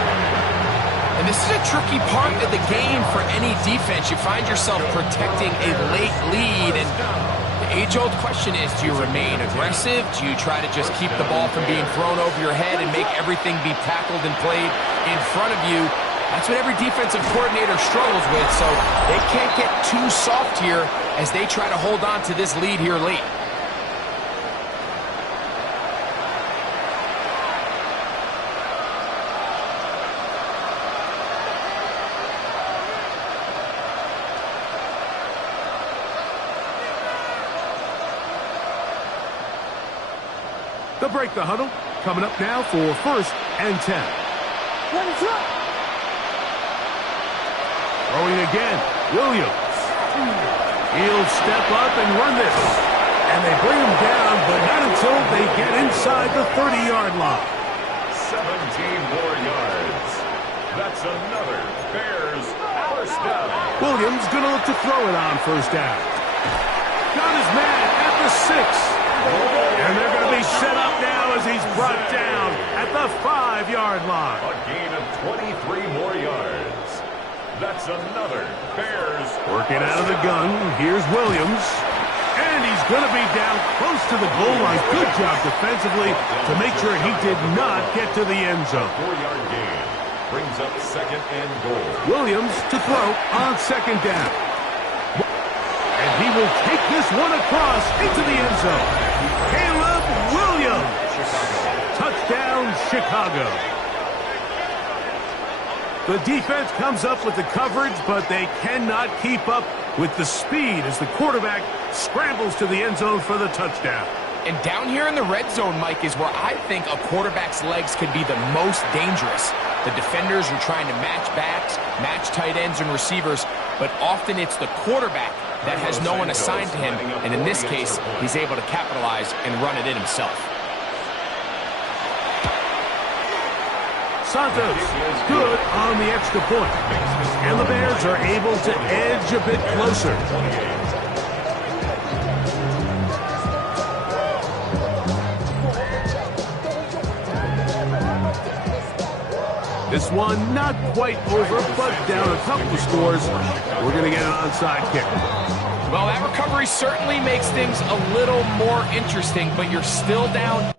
And this is a tricky part of the game for any defense. You find yourself protecting a late lead, and the age-old question is, do you remain aggressive? Do you try to just keep the ball from being thrown over your head and make everything be tackled and played in front of you? That's what every defensive coordinator struggles with, so they can't get too soft here as they try to hold on to this lead here late. They'll break the huddle. Coming up now for first and 10. Throwing again, Williams. He'll step up and run this. And they bring him down, but not until they get inside the 30-yard line. 17 more yards. That's another Bears first down. Williams going to look to throw it on first down. Got his man at the 6. And they're going to be set up now as he's brought down at the 5-yard line. A gain of 23 more yards. That's another Bears. Working out of the gun, here's Williams. And he's going to be down close to the goal line. Good job defensively to make sure he did not get to the end zone. 4-yard gain brings up 2nd and goal. Williams to throw on second down. And he will take this one across into the end zone. Caleb Williams. Touchdown, Chicago. The defense comes up with the coverage, but they cannot keep up with the speed as the quarterback scrambles to the end zone for the touchdown. And down here in the red zone, Mike, is where I think a quarterback's legs could be the most dangerous. The defenders are trying to match backs, match tight ends and receivers, but often it's the quarterback that has no one assigned to him, and in this case, he's able to capitalize and run it in himself. Santos good on the extra point, and the Bears are able to edge a bit closer. This one not quite over, but down a couple of scores. We're going to get an onside kick. Well, that recovery certainly makes things a little more interesting, but you're still down.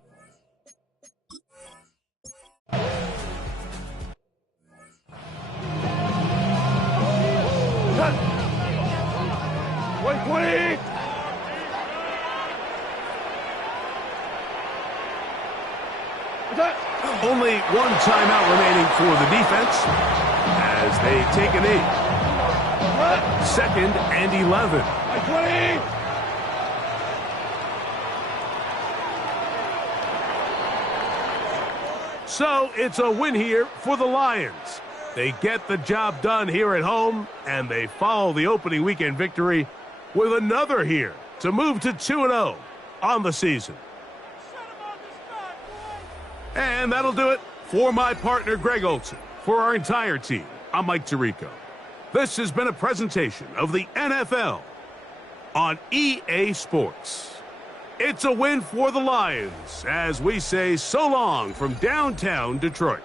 Only one timeout remaining for the defense as they take a knee. 2nd and 11. So it's a win here for the Lions. They get the job done here at home, and they follow the opening weekend victory with another here to move to 2-0 on the season. And that'll do it for my partner, Greg Olson. For our entire team, I'm Mike Tirico. This has been a presentation of the NFL on EA Sports. It's a win for the Lions as we say so long from downtown Detroit.